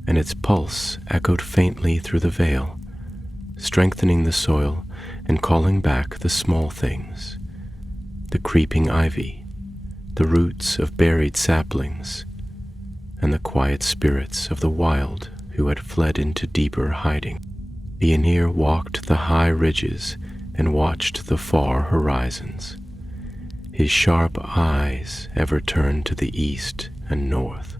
and its pulse echoed faintly through the vale, strengthening the soil and calling back the small things, the creeping ivy, the roots of buried saplings, and the quiet spirits of the wild who had fled into deeper hiding. The Aenir walked the high ridges and watched the far horizons. His sharp eyes ever turned to the east and north,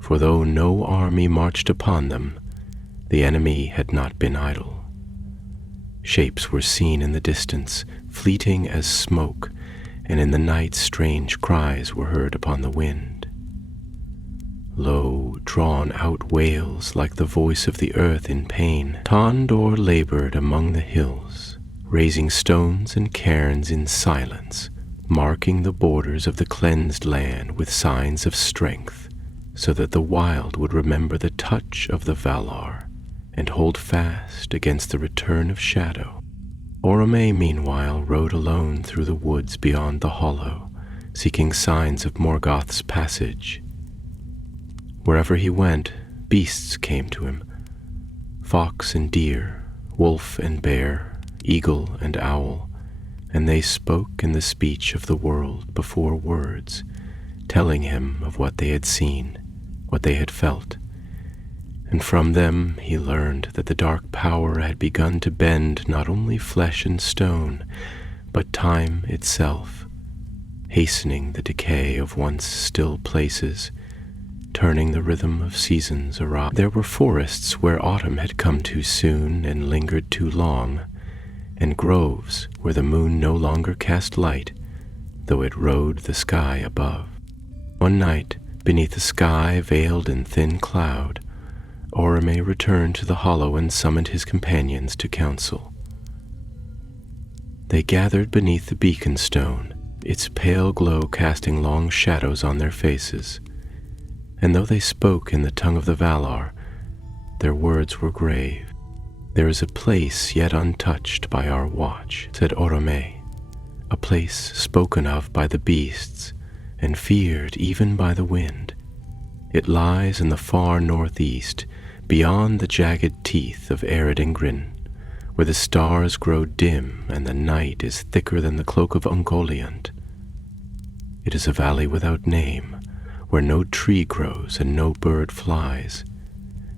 for though no army marched upon them, the enemy had not been idle. Shapes were seen in the distance, fleeting as smoke, and in the night strange cries were heard upon the wind. Low, drawn-out wails like the voice of the earth in pain. Tondor labored among the hills, raising stones and cairns in silence, marking the borders of the cleansed land with signs of strength, so that the wild would remember the touch of the Valar and hold fast against the return of shadow. Oromë, meanwhile, rode alone through the woods beyond the hollow, seeking signs of Morgoth's passage. Wherever he went, beasts came to him, fox and deer, wolf and bear, eagle and owl, and they spoke in the speech of the world before words, telling him of what they had seen, what they had felt, and from them he learned that the dark power had begun to bend not only flesh and stone, but time itself, hastening the decay of once still places, turning the rhythm of seasons awry. There were forests where autumn had come too soon and lingered too long, and groves where the moon no longer cast light, though it rode the sky above. One night, beneath a sky veiled in thin cloud, Oromë returned to the hollow and summoned his companions to council. They gathered beneath the beacon stone, its pale glow casting long shadows on their faces, and though they spoke in the tongue of the Valar, their words were grave. "There is a place yet untouched by our watch," said Oromë, "a place spoken of by the beasts and feared even by the wind. It lies in the far northeast, beyond the jagged teeth of Eredingrin, where the stars grow dim and the night is thicker than the cloak of Ungoliant. It is a valley without name, where no tree grows and no bird flies.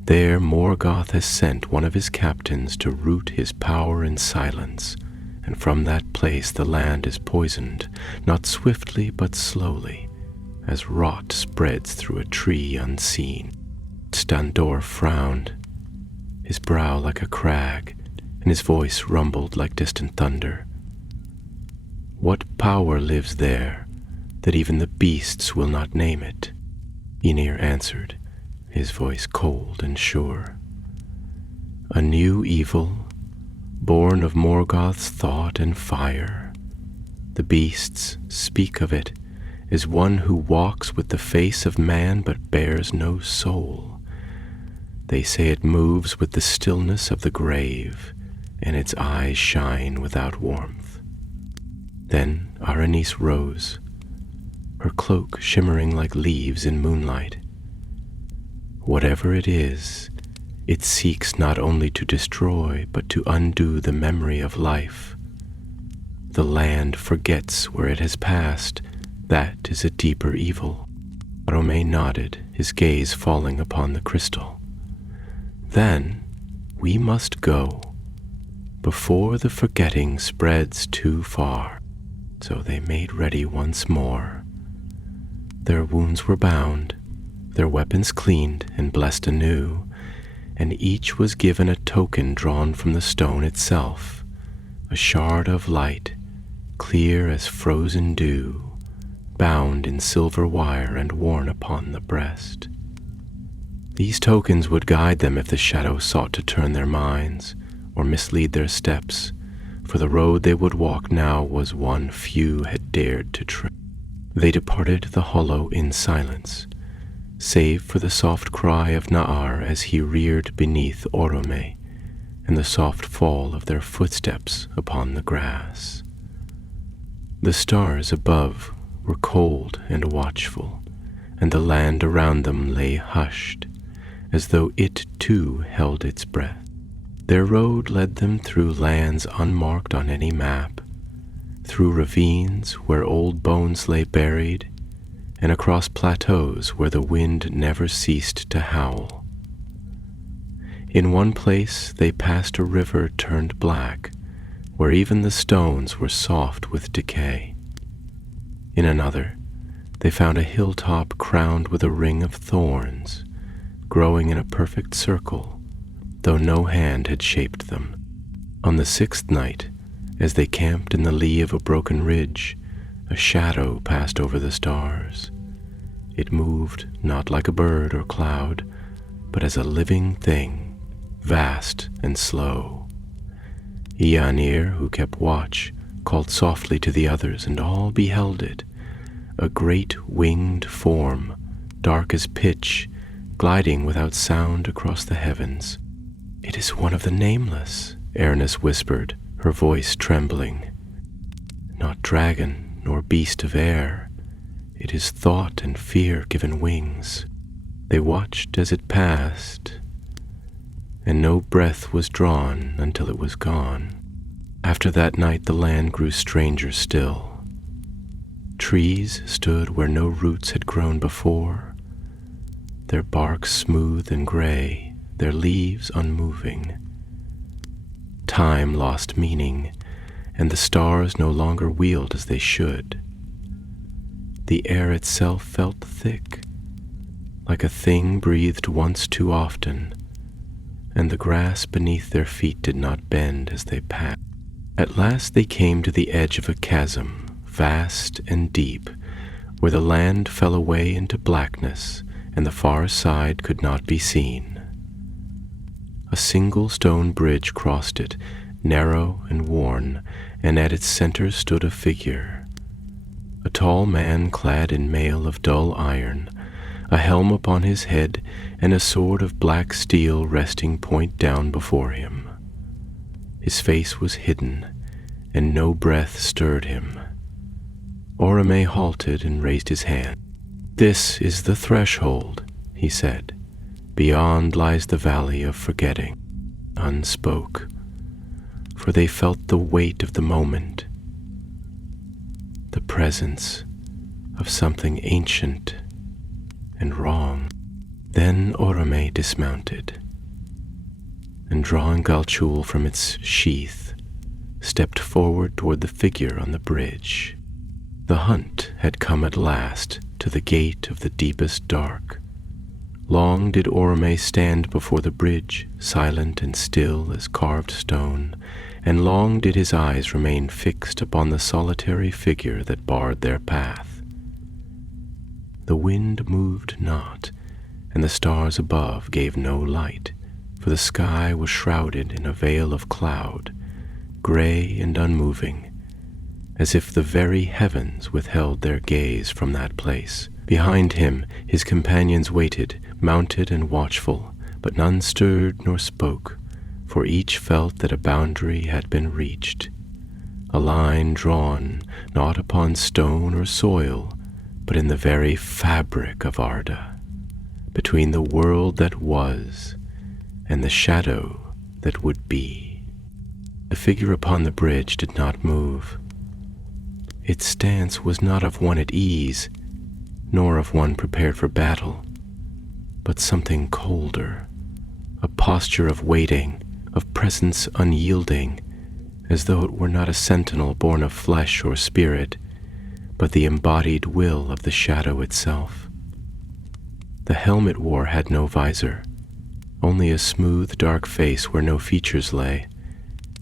There Morgoth has sent one of his captains to root his power in silence, and from that place the land is poisoned, not swiftly but slowly, as rot spreads through a tree unseen." Standor frowned, his brow like a crag, and his voice rumbled like distant thunder. "What power lives there that even the beasts will not name it?" Aenir answered, his voice cold and sure. "A new evil, born of Morgoth's thought and fire. The beasts speak of it as one who walks with the face of man but bears no soul. They say it moves with the stillness of the grave, and its eyes shine without warmth. Then Aranice rose, her cloak shimmering like leaves in moonlight. Whatever it is, it seeks not only to destroy, but to undo the memory of life. The land forgets where it has passed. That is a deeper evil. Oromë nodded, his gaze falling upon the crystal. Then we must go, before the forgetting spreads too far. So they made ready once more. Their wounds were bound, their weapons cleaned and blessed anew, and each was given a token drawn from the stone itself, a shard of light, clear as frozen dew, bound in silver wire and worn upon the breast. These tokens would guide them if the shadow sought to turn their minds or mislead their steps, for the road they would walk now was one few had dared to tread. They departed the hollow in silence, save for the soft cry of Na'ar as he reared beneath Oromë, and the soft fall of their footsteps upon the grass. The stars above were cold and watchful, and the land around them lay hushed, as though it too held its breath. Their road led them through lands unmarked on any map, through ravines where old bones lay buried, and across plateaus where the wind never ceased to howl. In one place they passed a river turned black, where even the stones were soft with decay. In another, they found a hilltop crowned with a ring of thorns, growing in a perfect circle, though no hand had shaped them. On the sixth night, as they camped in the lee of a broken ridge, a shadow passed over the stars. It moved not like a bird or cloud, but as a living thing, vast and slow. Eanir, who kept watch, called softly to the others, and all beheld it, a great winged form, dark as pitch, gliding without sound across the heavens. "It is one of the Nameless," Ernest whispered, her voice trembling. "Not dragon nor beast of air. It is thought and fear given wings." They watched as it passed, and no breath was drawn until it was gone. After that night the land grew stranger still. Trees stood where no roots had grown before, their bark smooth and gray, their leaves unmoving. Time lost meaning, and the stars no longer wheeled as they should. The air itself felt thick, like a thing breathed once too often, and the grass beneath their feet did not bend as they passed. At last they came to the edge of a chasm, vast and deep, where the land fell away into blackness, and the far side could not be seen. A single stone bridge crossed it, narrow and worn, and at its center stood a figure. A tall man clad in mail of dull iron, a helm upon his head, and a sword of black steel resting point down before him. His face was hidden, and no breath stirred him. Oromë halted and raised his hand. "This is the threshold," he said. "Beyond lies the valley of forgetting." None spoke, for they felt the weight of the moment, the presence of something ancient and wrong. Then Oromë dismounted, and drawing Galchul from its sheath, stepped forward toward the figure on the bridge. The hunt had come at last to the gate of the deepest dark. Long did Oromë stand before the bridge, silent and still as carved stone, and long did his eyes remain fixed upon the solitary figure that barred their path. The wind moved not, and the stars above gave no light, for the sky was shrouded in a veil of cloud, gray and unmoving, as if the very heavens withheld their gaze from that place. Behind him his companions waited, mounted and watchful, but none stirred nor spoke, for each felt that a boundary had been reached, a line drawn not upon stone or soil, but in the very fabric of Arda, between the world that was and the shadow that would be. The figure upon the bridge did not move. Its stance was not of one at ease, nor of one prepared for battle, but something colder, a posture of waiting, of presence unyielding, as though it were not a sentinel born of flesh or spirit, but the embodied will of the shadow itself. The helm it wore had no visor, only a smooth, dark face where no features lay,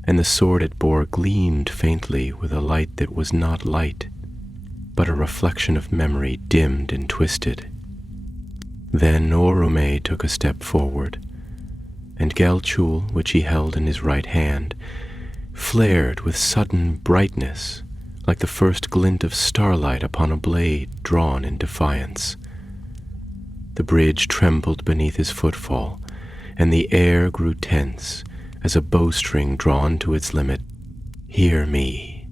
and the sword it bore gleamed faintly with a light that was not light, but a reflection of memory dimmed and twisted. Then Oromë took a step forward, and Galchul, which he held in his right hand, flared with sudden brightness, like the first glint of starlight upon a blade drawn in defiance. The bridge trembled beneath his footfall, and the air grew tense as a bowstring drawn to its limit. "Hear me,"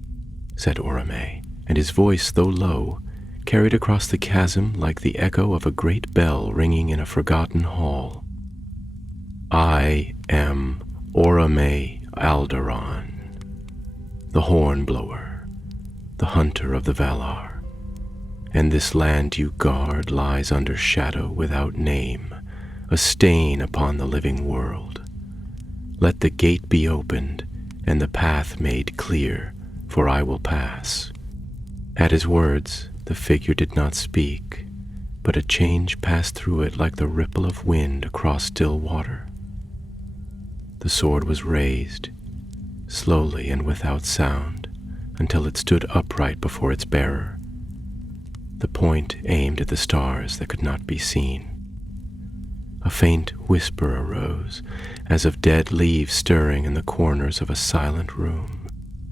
said Oromë, and his voice, though low, carried across the chasm like the echo of a great bell ringing in a forgotten hall. "I am Oromë Alderaan, the hornblower, the hunter of the Valar, and this land you guard lies under shadow without name, a stain upon the living world. Let the gate be opened and the path made clear, for I will pass." At his words, the figure did not speak, but a change passed through it like the ripple of wind across still water. The sword was raised, slowly and without sound, until it stood upright before its bearer, the point aimed at the stars that could not be seen. A faint whisper arose, as of dead leaves stirring in the corners of a silent room,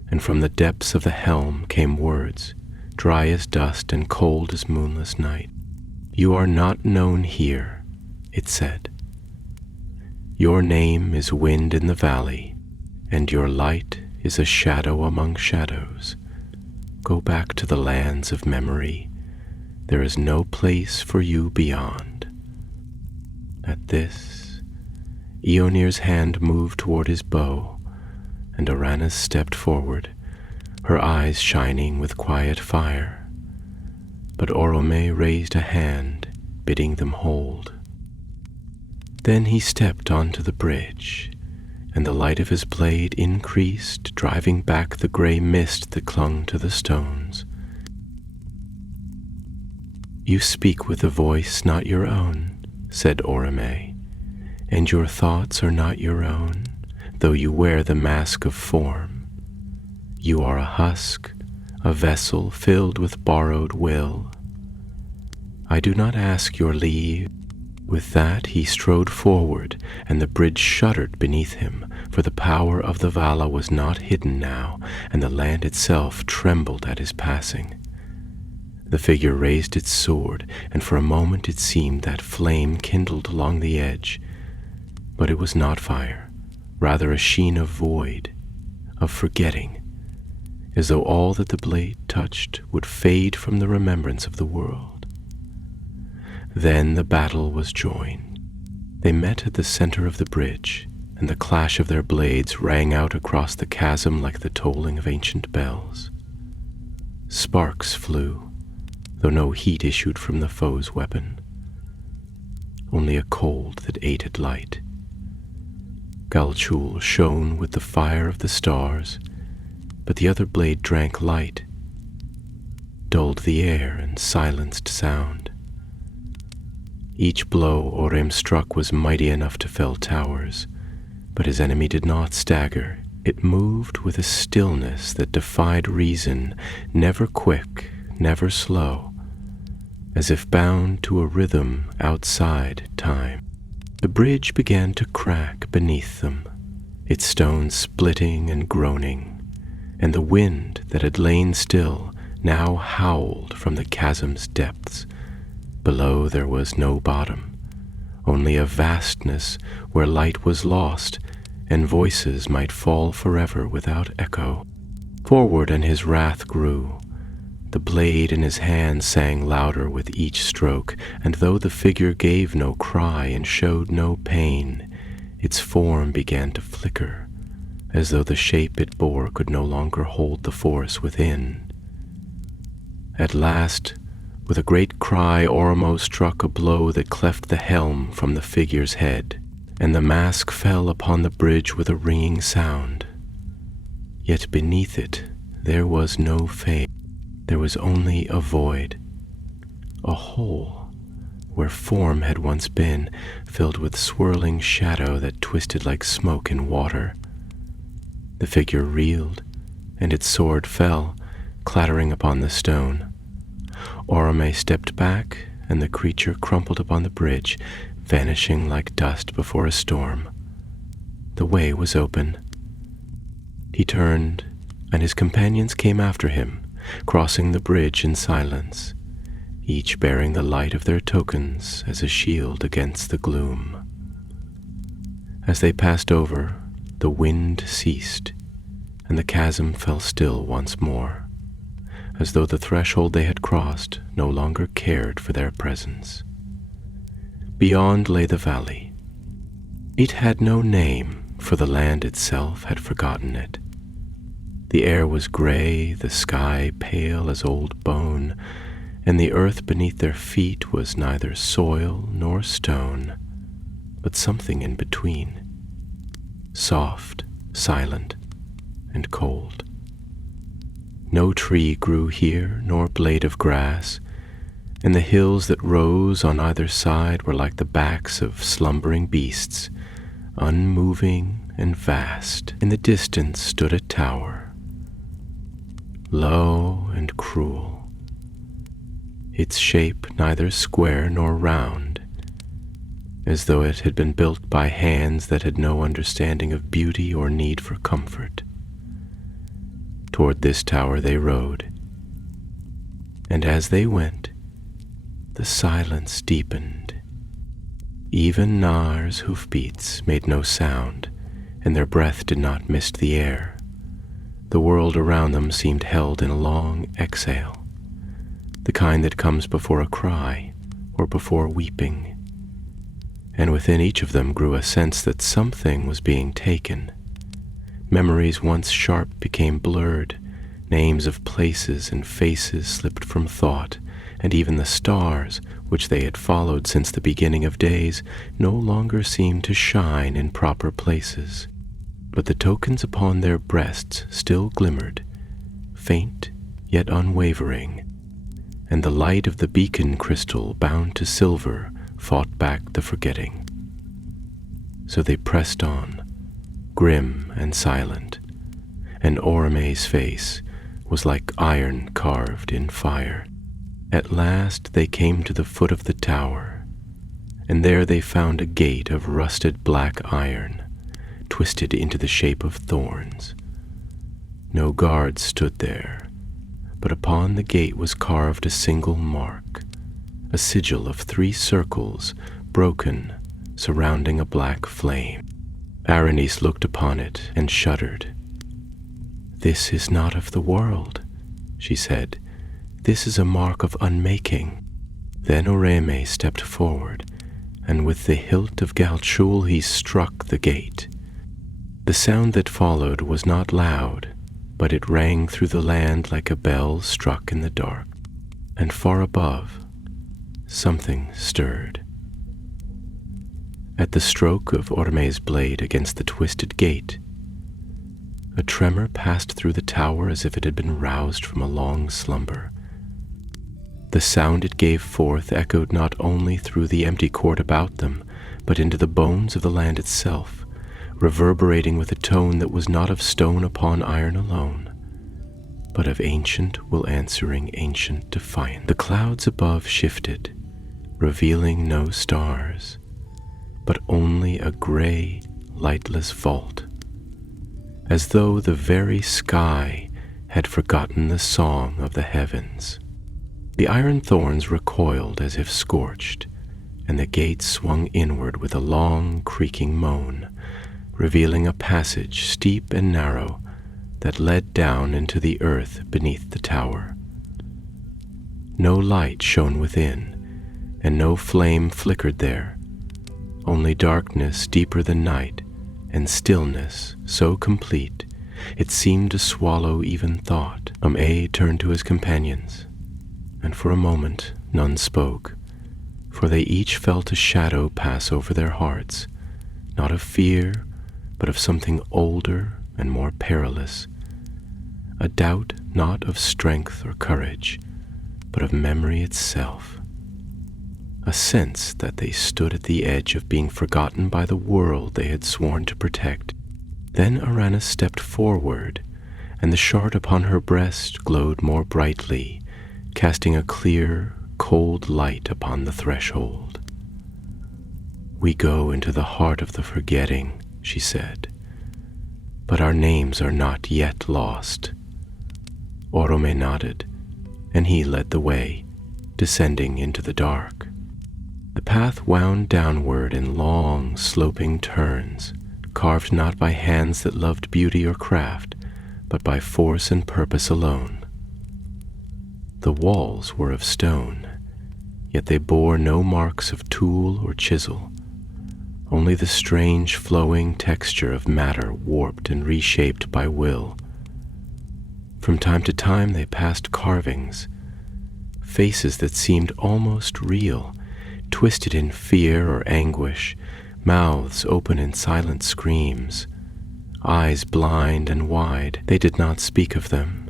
and from the depths of the helm came words, dry as dust and cold as moonless night. "You are not known here," it said. "Your name is wind in the valley, and your light is a shadow among shadows. Go back to the lands of memory. There is no place for you beyond." At this, Eonir's hand moved toward his bow, and Aranis stepped forward, her eyes shining with quiet fire. But Oromë raised a hand, bidding them hold. Then he stepped onto the bridge, and the light of his blade increased, driving back the gray mist that clung to the stones. "You speak with a voice not your own," said Oromë, "and your thoughts are not your own, though you wear the mask of form. You are a husk, a vessel filled with borrowed will. I do not ask your leave." With that he strode forward, and the bridge shuddered beneath him, for the power of the Vala was not hidden now, and the land itself trembled at his passing. The figure raised its sword, and for a moment it seemed that flame kindled along the edge, but it was not fire, rather a sheen of void, of forgetting, as though all that the blade touched would fade from the remembrance of the world. Then the battle was joined. They met at the center of the bridge, and the clash of their blades rang out across the chasm like the tolling of ancient bells. Sparks flew, though no heat issued from the foe's weapon, only a cold that ate at light. Galchul shone with the fire of the stars, but the other blade drank light, dulled the air and silenced sound. Each blow Oromë struck was mighty enough to fell towers, but his enemy did not stagger. It moved with a stillness that defied reason, never quick, never slow, as if bound to a rhythm outside time. The bridge began to crack beneath them, its stones splitting and groaning, and the wind that had lain still now howled from the chasm's depths. Below there was no bottom, only a vastness where light was lost, and voices might fall forever without echo. Forward, and his wrath grew. The blade in his hand sang louder with each stroke, and though the figure gave no cry and showed no pain, its form began to flicker, as though the shape it bore could no longer hold the force within. At last, with a great cry, Oromë struck a blow that cleft the helm from the figure's head, and the mask fell upon the bridge with a ringing sound. Yet beneath it there was no fade. There was only a void, a hole where form had once been, filled with swirling shadow that twisted like smoke in water. The figure reeled, and its sword fell, clattering upon the stone. Oromë stepped back, and the creature crumpled upon the bridge, vanishing like dust before a storm. The way was open. He turned, and his companions came after him, crossing the bridge in silence, each bearing the light of their tokens as a shield against the gloom. As they passed over, the wind ceased, and the chasm fell still once more, as though the threshold they had crossed no longer cared for their presence. Beyond lay the valley. It had no name, for the land itself had forgotten it. The air was gray, the sky pale as old bone, and the earth beneath their feet was neither soil nor stone, but something in between, soft, silent, and cold. No tree grew here, nor blade of grass, and the hills that rose on either side were like the backs of slumbering beasts, unmoving and vast. In the distance stood a tower, low and cruel, its shape neither square nor round, as though it had been built by hands that had no understanding of beauty or need for comfort. Toward this tower they rode, and as they went, the silence deepened. Even Nar's hoofbeats made no sound, and their breath did not mist the air. The world around them seemed held in a long exhale, the kind that comes before a cry or before weeping. And within each of them grew a sense that something was being taken. Memories once sharp became blurred, names of places and faces slipped from thought, and even the stars, which they had followed since the beginning of days, no longer seemed to shine in proper places. But the tokens upon their breasts still glimmered, faint yet unwavering, and the light of the beacon crystal bound to silver fought back the forgetting. So they pressed on, grim and silent, and Oromë's face was like iron carved in fire. At last they came to the foot of the tower, and there they found a gate of rusted black iron, twisted into the shape of thorns. No guards stood there, but upon the gate was carved a single mark, a sigil of 3 circles, broken, surrounding a black flame. Berenice looked upon it and shuddered. "This is not of the world," she said. "This is a mark of unmaking." Then Oromë stepped forward, and with the hilt of Galchul he struck the gate. The sound that followed was not loud, but it rang through the land like a bell struck in the dark. And far above, something stirred. At the stroke of Oromë's blade against the twisted gate, a tremor passed through the tower as if it had been roused from a long slumber. The sound it gave forth echoed not only through the empty court about them, but into the bones of the land itself, reverberating with a tone that was not of stone upon iron alone, but of ancient will answering ancient defiance. The clouds above shifted, revealing no stars, but only a gray, lightless vault, as though the very sky had forgotten the song of the heavens. The iron thorns recoiled as if scorched, and the gate swung inward with a long, creaking moan, revealing a passage steep and narrow that led down into the earth beneath the tower. No light shone within, and no flame flickered there, only darkness deeper than night, and stillness so complete it seemed to swallow even thought. Turned to his companions, and for a moment none spoke, for they each felt a shadow pass over their hearts, not of fear, but of something older and more perilous, a doubt not of strength or courage, but of memory itself, a sense that they stood at the edge of being forgotten by the world they had sworn to protect. Then Aranis stepped forward, and the shard upon her breast glowed more brightly, casting a clear, cold light upon the threshold. "We go into the heart of the forgetting," she said, "but our names are not yet lost." Oromë nodded, and he led the way, descending into the dark. The path wound downward in long, sloping turns, carved not by hands that loved beauty or craft, but by force and purpose alone. The walls were of stone, yet they bore no marks of tool or chisel, only the strange flowing texture of matter warped and reshaped by will. From time to time they passed carvings, faces that seemed almost real, twisted in fear or anguish, mouths open in silent screams, eyes blind and wide. They did not speak of them,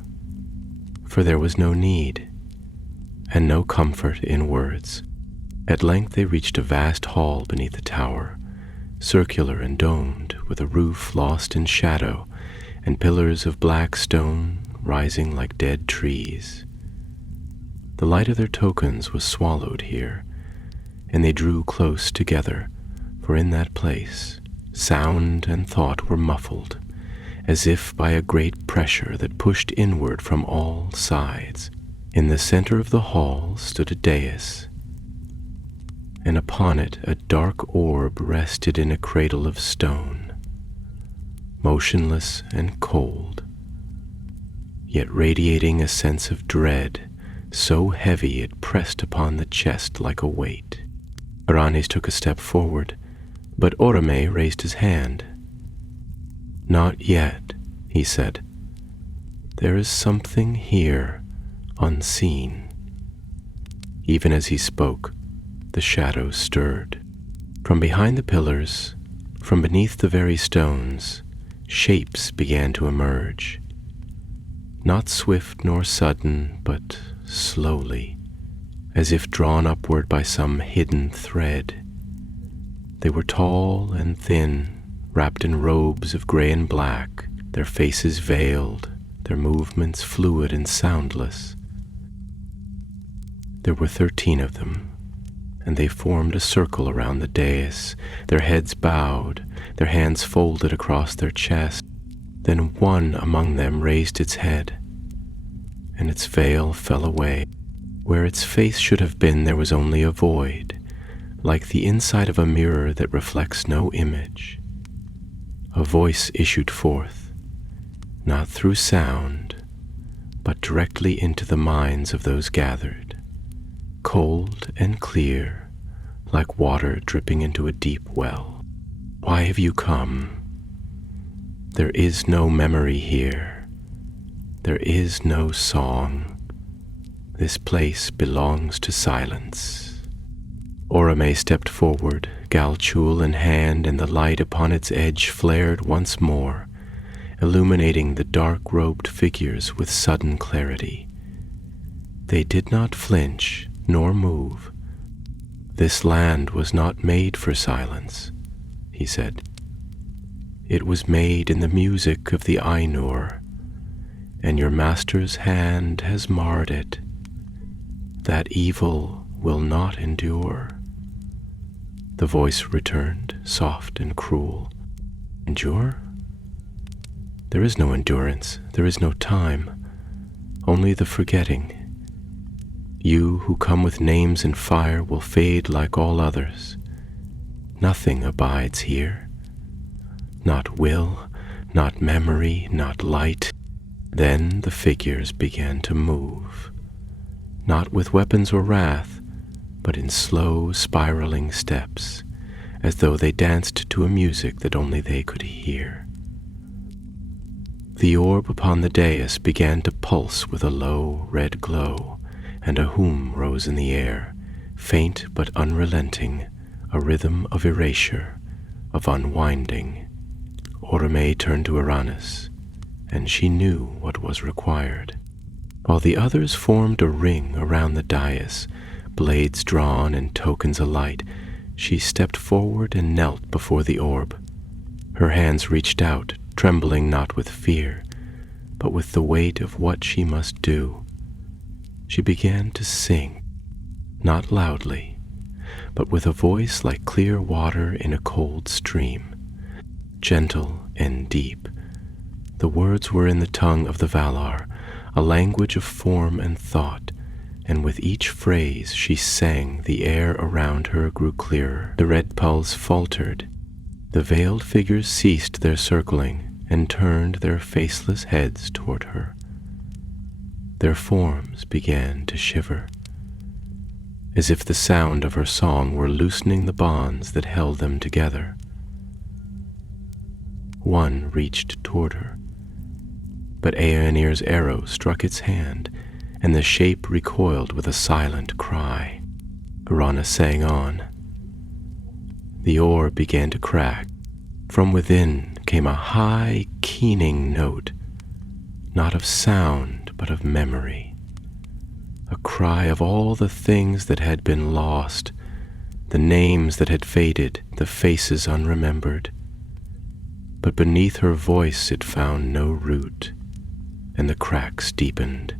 for there was no need, and no comfort in words. At length they reached a vast hall beneath the tower, circular and domed, with a roof lost in shadow, and pillars of black stone rising like dead trees. The light of their tokens was swallowed here, and they drew close together, for in that place sound and thought were muffled, as if by a great pressure that pushed inward from all sides. In the center of the hall stood a dais, and upon it a dark orb rested in a cradle of stone, motionless and cold, yet radiating a sense of dread so heavy it pressed upon the chest like a weight. Aranis took a step forward, but Oromë raised his hand. "Not yet," he said. "There is something here, unseen." Even as he spoke, the shadows stirred. From behind the pillars, from beneath the very stones, shapes began to emerge. Not swift nor sudden, but slowly, as if drawn upward by some hidden thread. They were tall and thin, wrapped in robes of gray and black, their faces veiled, their movements fluid and soundless. There were 13 of them, and they formed a circle around the dais, their heads bowed, their hands folded across their chest. Then one among them raised its head, and its veil fell away. Where its face should have been, there was only a void, like the inside of a mirror that reflects no image. A voice issued forth, not through sound, but directly into the minds of those gathered, cold and clear, like water dripping into a deep well. "Why have you come? There is no memory here. There is no song. This place belongs to silence." Oromë stepped forward, galchul in hand, and the light upon its edge flared once more, illuminating the dark-robed figures with sudden clarity. They did not flinch nor move. "This land was not made for silence," he said. "It was made in the music of the Ainur, and your master's hand has marred it. That evil will not endure." The voice returned, soft and cruel. "Endure? There is no endurance, there is no time, only the forgetting. You who come with names in fire will fade like all others. Nothing abides here. Not will, not memory, not light. Then the figures began to move, not with weapons or wrath, but in slow, spiraling steps, as though they danced to a music that only they could hear. The orb upon the dais began to pulse with a low, red glow, and a hum rose in the air, faint but unrelenting, a rhythm of erasure, of unwinding. Oromë turned to Uranus, and she knew what was required. While the others formed a ring around the dais, blades drawn and tokens alight, she stepped forward and knelt before the orb. Her hands reached out, trembling not with fear, but with the weight of what she must do. She began to sing, not loudly, but with a voice like clear water in a cold stream, gentle and deep. The words were in the tongue of the Valar, a language of form and thought, and with each phrase she sang, the air around her grew clearer. The red pulse faltered. The veiled figures ceased their circling and turned their faceless heads toward her. Their forms began to shiver, as if the sound of her song were loosening the bonds that held them together. One reached toward her, but Aenir's arrow struck its hand, and the shape recoiled with a silent cry. Uranus sang on. The orb began to crack. From within came a high, keening note, not of sound, but of memory. A cry of all the things that had been lost, the names that had faded, the faces unremembered. But beneath her voice it found no root, and the cracks deepened.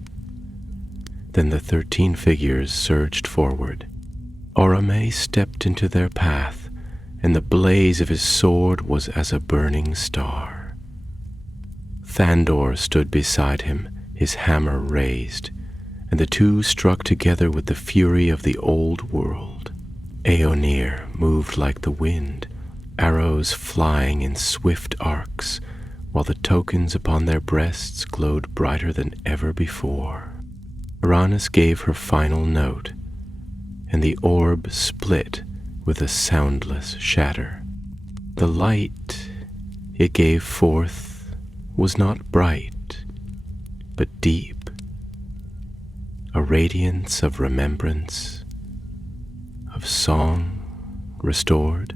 Then the 13 figures surged forward. Oromë stepped into their path, and the blaze of his sword was as a burning star. Thandor stood beside him, his hammer raised, and the two struck together with the fury of the old world. Aenir moved like the wind, arrows flying in swift arcs, while the tokens upon their breasts glowed brighter than ever before. Uranus gave her final note, and the orb split with a soundless shatter. The light it gave forth was not bright, but deep, a radiance of remembrance, of song restored,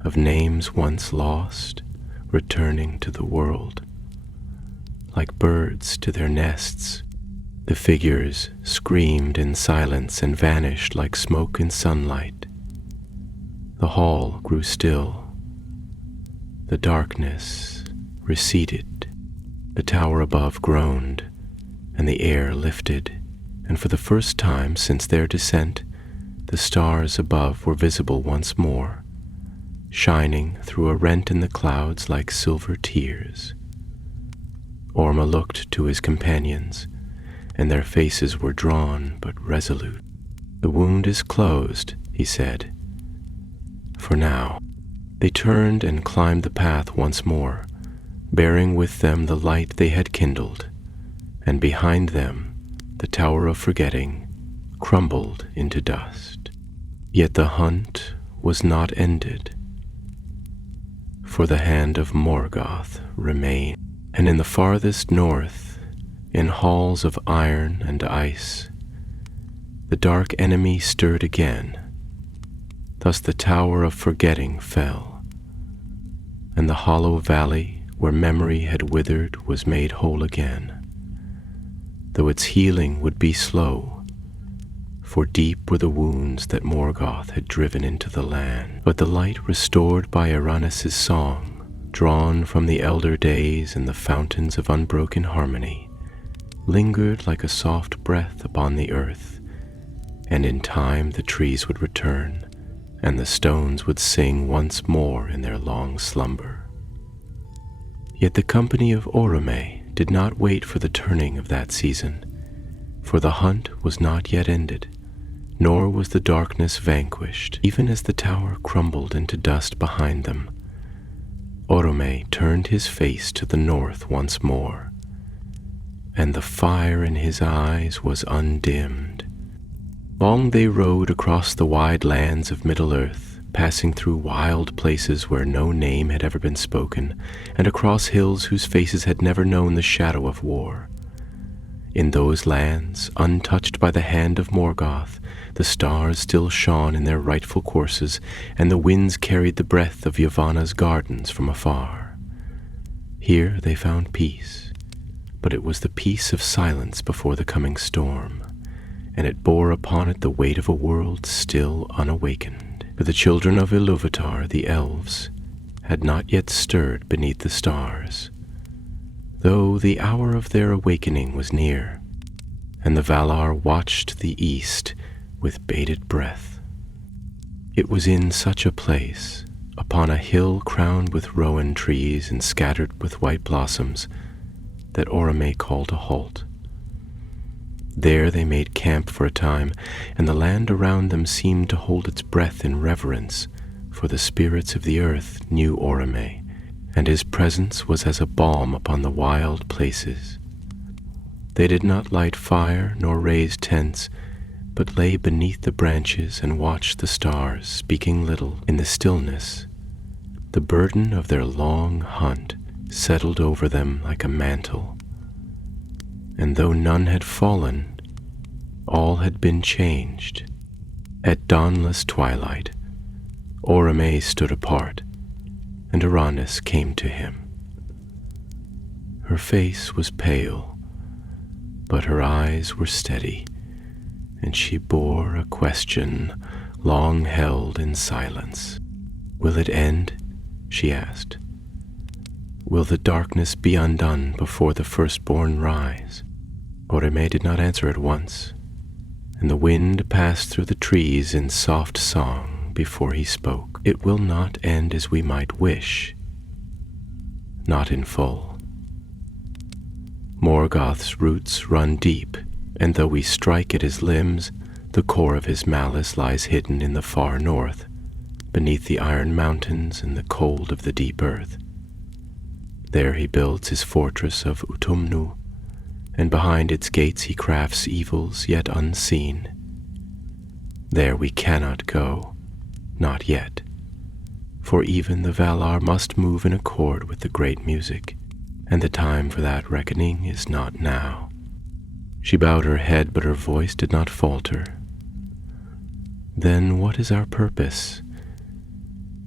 of names once lost returning to the world. Like birds to their nests, the figures screamed in silence and vanished like smoke in sunlight. The hall grew still. The darkness receded. The tower above groaned, and the air lifted, and for the first time since their descent, the stars above were visible once more, shining through a rent in the clouds like silver tears. Oromë looked to his companions, and their faces were drawn but resolute. "The wound is closed," he said. "For now." They turned and climbed the path once more, bearing with them the light they had kindled, and behind them the Tower of Forgetting crumbled into dust. Yet the hunt was not ended, for the hand of Morgoth remained, and in the farthest north, in halls of iron and ice, the dark enemy stirred again. Thus the Tower of Forgetting fell, and the hollow valley where memory had withered was made whole again, though its healing would be slow, for deep were the wounds that Morgoth had driven into the land. But the light restored by Uranus's song, drawn from the elder days and the fountains of unbroken harmony, lingered like a soft breath upon the earth, and in time the trees would return, and the stones would sing once more in their long slumber. Yet the company of Oromë did not wait for the turning of that season. For the hunt was not yet ended, nor was the darkness vanquished. Even as the tower crumbled into dust behind them, Oromë turned his face to the north once more, and the fire in his eyes was undimmed. Long they rode across the wide lands of Middle-earth, passing through wild places where no name had ever been spoken, and across hills whose faces had never known the shadow of war. In those lands, untouched by the hand of Morgoth, the stars still shone in their rightful courses, and the winds carried the breath of Yavanna's gardens from afar. Here they found peace, but it was the peace of silence before the coming storm, and it bore upon it the weight of a world still unawakened. For the children of Iluvatar, the elves, had not yet stirred beneath the stars, though the hour of their awakening was near, and the Valar watched the east with bated breath. It was in such a place, upon a hill crowned with rowan trees and scattered with white blossoms, that Oromë called a halt. There they made camp for a time, and the land around them seemed to hold its breath in reverence, for the spirits of the earth knew Oromë, and his presence was as a balm upon the wild places. They did not light fire nor raise tents, but lay beneath the branches and watched the stars, speaking little. In the stillness, the burden of their long hunt settled over them like a mantle, and though none had fallen, all had been changed. At dawnless twilight, Oromë stood apart, and Aranis came to him. Her face was pale, but her eyes were steady, and she bore a question long held in silence. "Will it end?" she asked. "Will the darkness be undone before the firstborn rise?" Oromë did not answer at once, and the wind passed through the trees in soft song before he spoke. "It will not end as we might wish, not in full. Morgoth's roots run deep, and though we strike at his limbs, the core of his malice lies hidden in the far north, beneath the iron mountains and the cold of the deep earth. There he builds his fortress of Utumnu, and behind its gates he crafts evils yet unseen. There we cannot go, not yet, for even the Valar must move in accord with the great music, and the time for that reckoning is not now." She bowed her head, but her voice did not falter. "Then what is our purpose?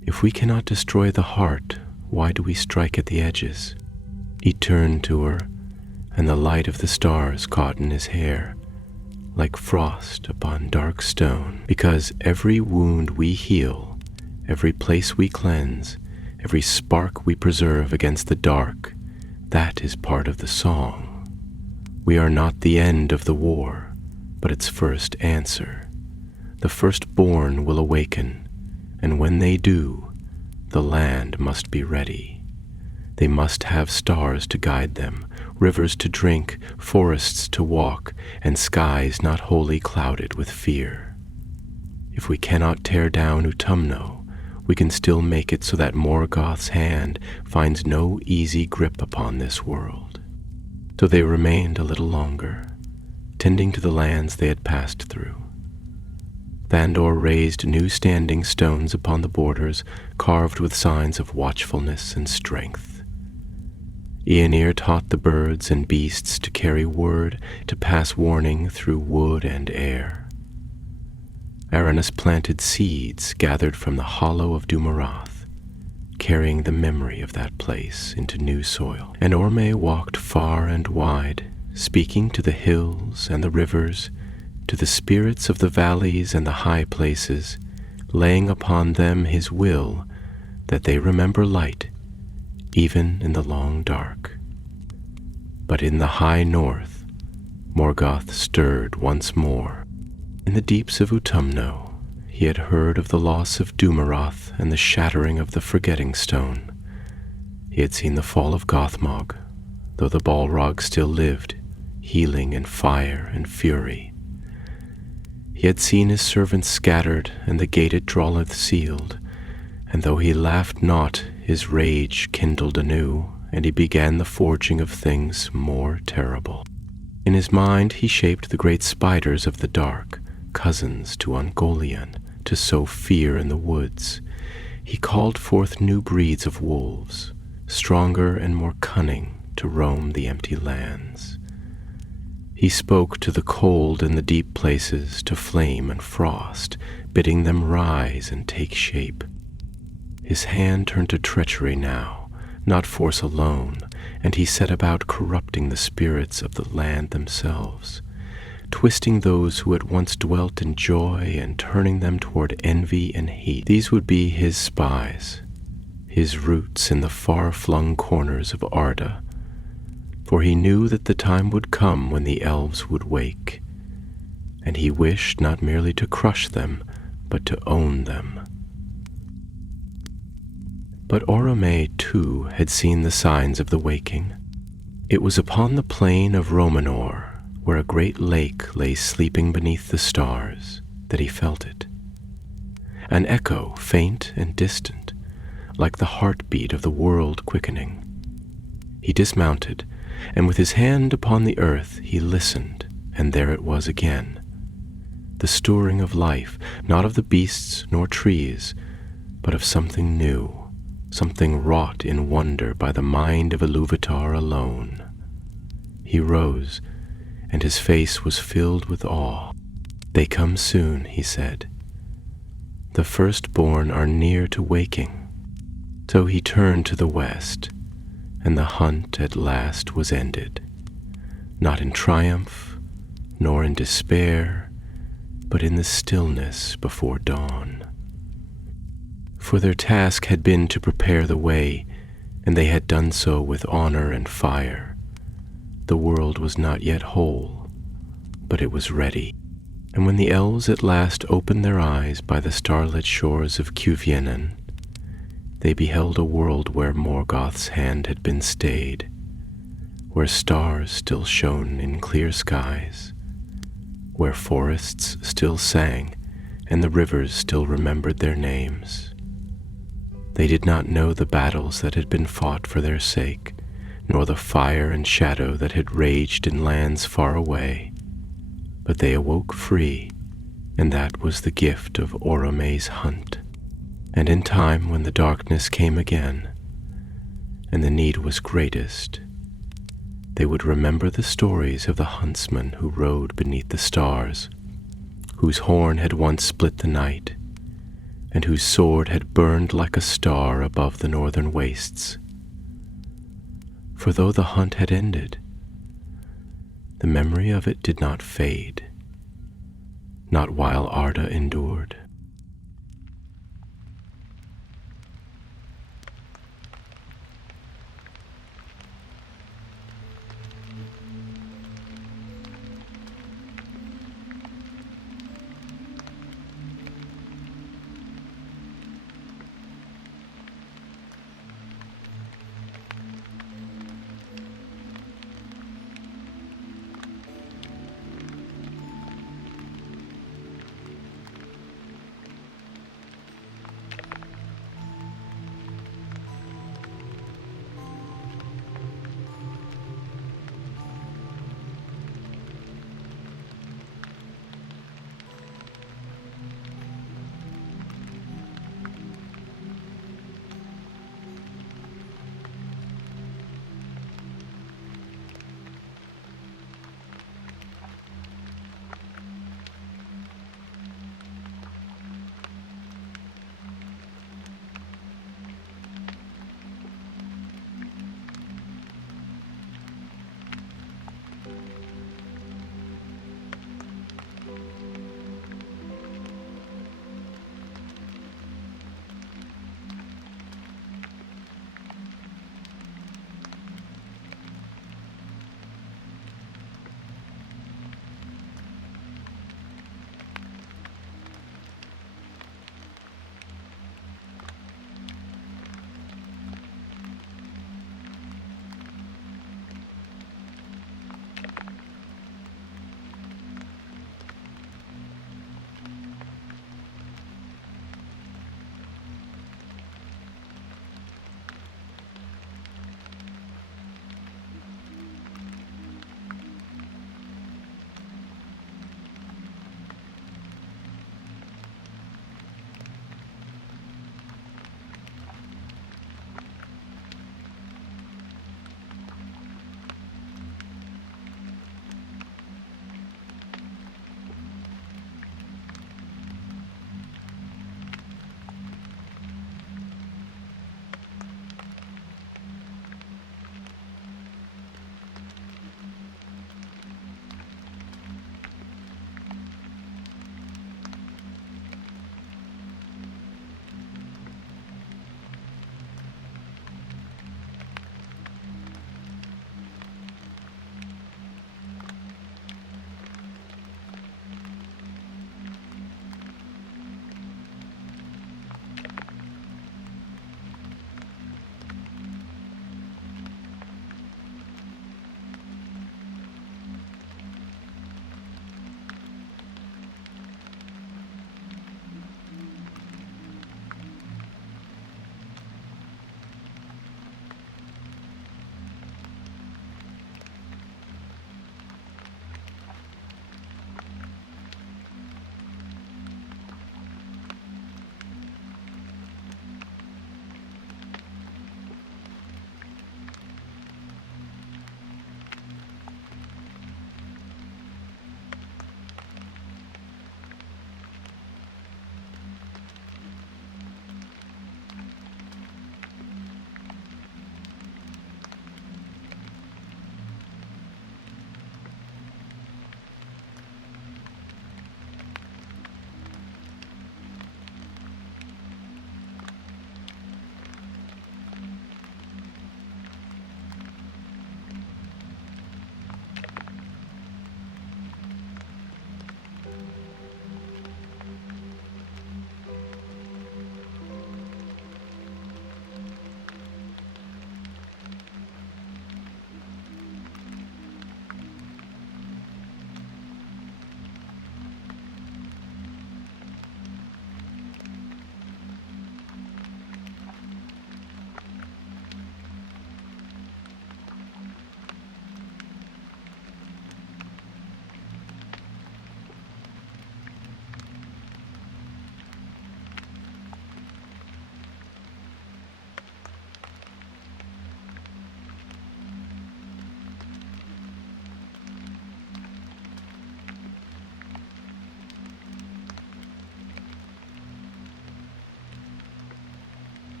If we cannot destroy the heart, why do we strike at the edges?" He turned to her, and the light of the stars caught in his hair, like frost upon dark stone. "Because every wound we heal, every place we cleanse, every spark we preserve against the dark, that is part of the song. We are not the end of the war, but its first answer. The firstborn will awaken, and when they do, the land must be ready. They must have stars to guide them, rivers to drink, forests to walk, and skies not wholly clouded with fear. If we cannot tear down Utumno, we can still make it so that Morgoth's hand finds no easy grip upon this world." So they remained a little longer, tending to the lands they had passed through. Thandor raised new standing stones upon the borders, carved with signs of watchfulness and strength. Aenir taught the birds and beasts to carry word, to pass warning through wood and air. Aranis planted seeds gathered from the hollow of Dumarath, carrying the memory of that place into new soil. And Oromë walked far and wide, speaking to the hills and the rivers, to the spirits of the valleys and the high places, laying upon them his will that they remember light, even in the long dark. But in the high north, Morgoth stirred once more. In the deeps of Utumno, he had heard of the loss of Dumarath and the shattering of the Forgetting Stone. He had seen the fall of Gothmog. Though the Balrog still lived, healing and fire and fury. He had seen his servants scattered, and the gate at Drolleth sealed, and though he laughed not, his rage kindled anew, and he began the forging of things more terrible. In his mind he shaped the great spiders of the dark, cousins to Ungoliant, to sow fear in the woods. He called forth new breeds of wolves, stronger and more cunning, to roam the empty lands. He spoke to the cold in the deep places, to flame and frost, bidding them rise and take shape. His hand turned to treachery now, not force alone, and he set about corrupting the spirits of the land themselves, twisting those who had once dwelt in joy and turning them toward envy and hate. These would be his spies, his roots in the far-flung corners of Arda, for he knew that the time would come when the elves would wake, and he wished not merely to crush them, but to own them. But Oromë, too, had seen the signs of the waking. It was upon the plain of Romanor, where a great lake lay sleeping beneath the stars, that he felt it. An echo, faint and distant, like the heartbeat of the world quickening. He dismounted, and with his hand upon the earth he listened, and there it was again. The stirring of life, not of the beasts nor trees, but of something new, something wrought in wonder by the mind of Iluvatar alone. He rose, and his face was filled with awe. "They come soon," he said. "The firstborn are near to waking." So he turned to the west, and the hunt at last was ended, not in triumph, nor in despair, but in the stillness before dawn. For their task had been to prepare the way, and they had done so with honor and fire. The world was not yet whole, but it was ready. And when the elves at last opened their eyes by the starlit shores of Cuvienen, they beheld a world where Morgoth's hand had been stayed, where stars still shone in clear skies, where forests still sang and the rivers still remembered their names. They did not know the battles that had been fought for their sake, nor the fire and shadow that had raged in lands far away, but they awoke free, and that was the gift of Oromë's hunt. And in time when the darkness came again, and the need was greatest, they would remember the stories of the huntsman who rode beneath the stars, whose horn had once split the night, and whose sword had burned like a star above the northern wastes. For though the hunt had ended, the memory of it did not fade, not while Arda endured.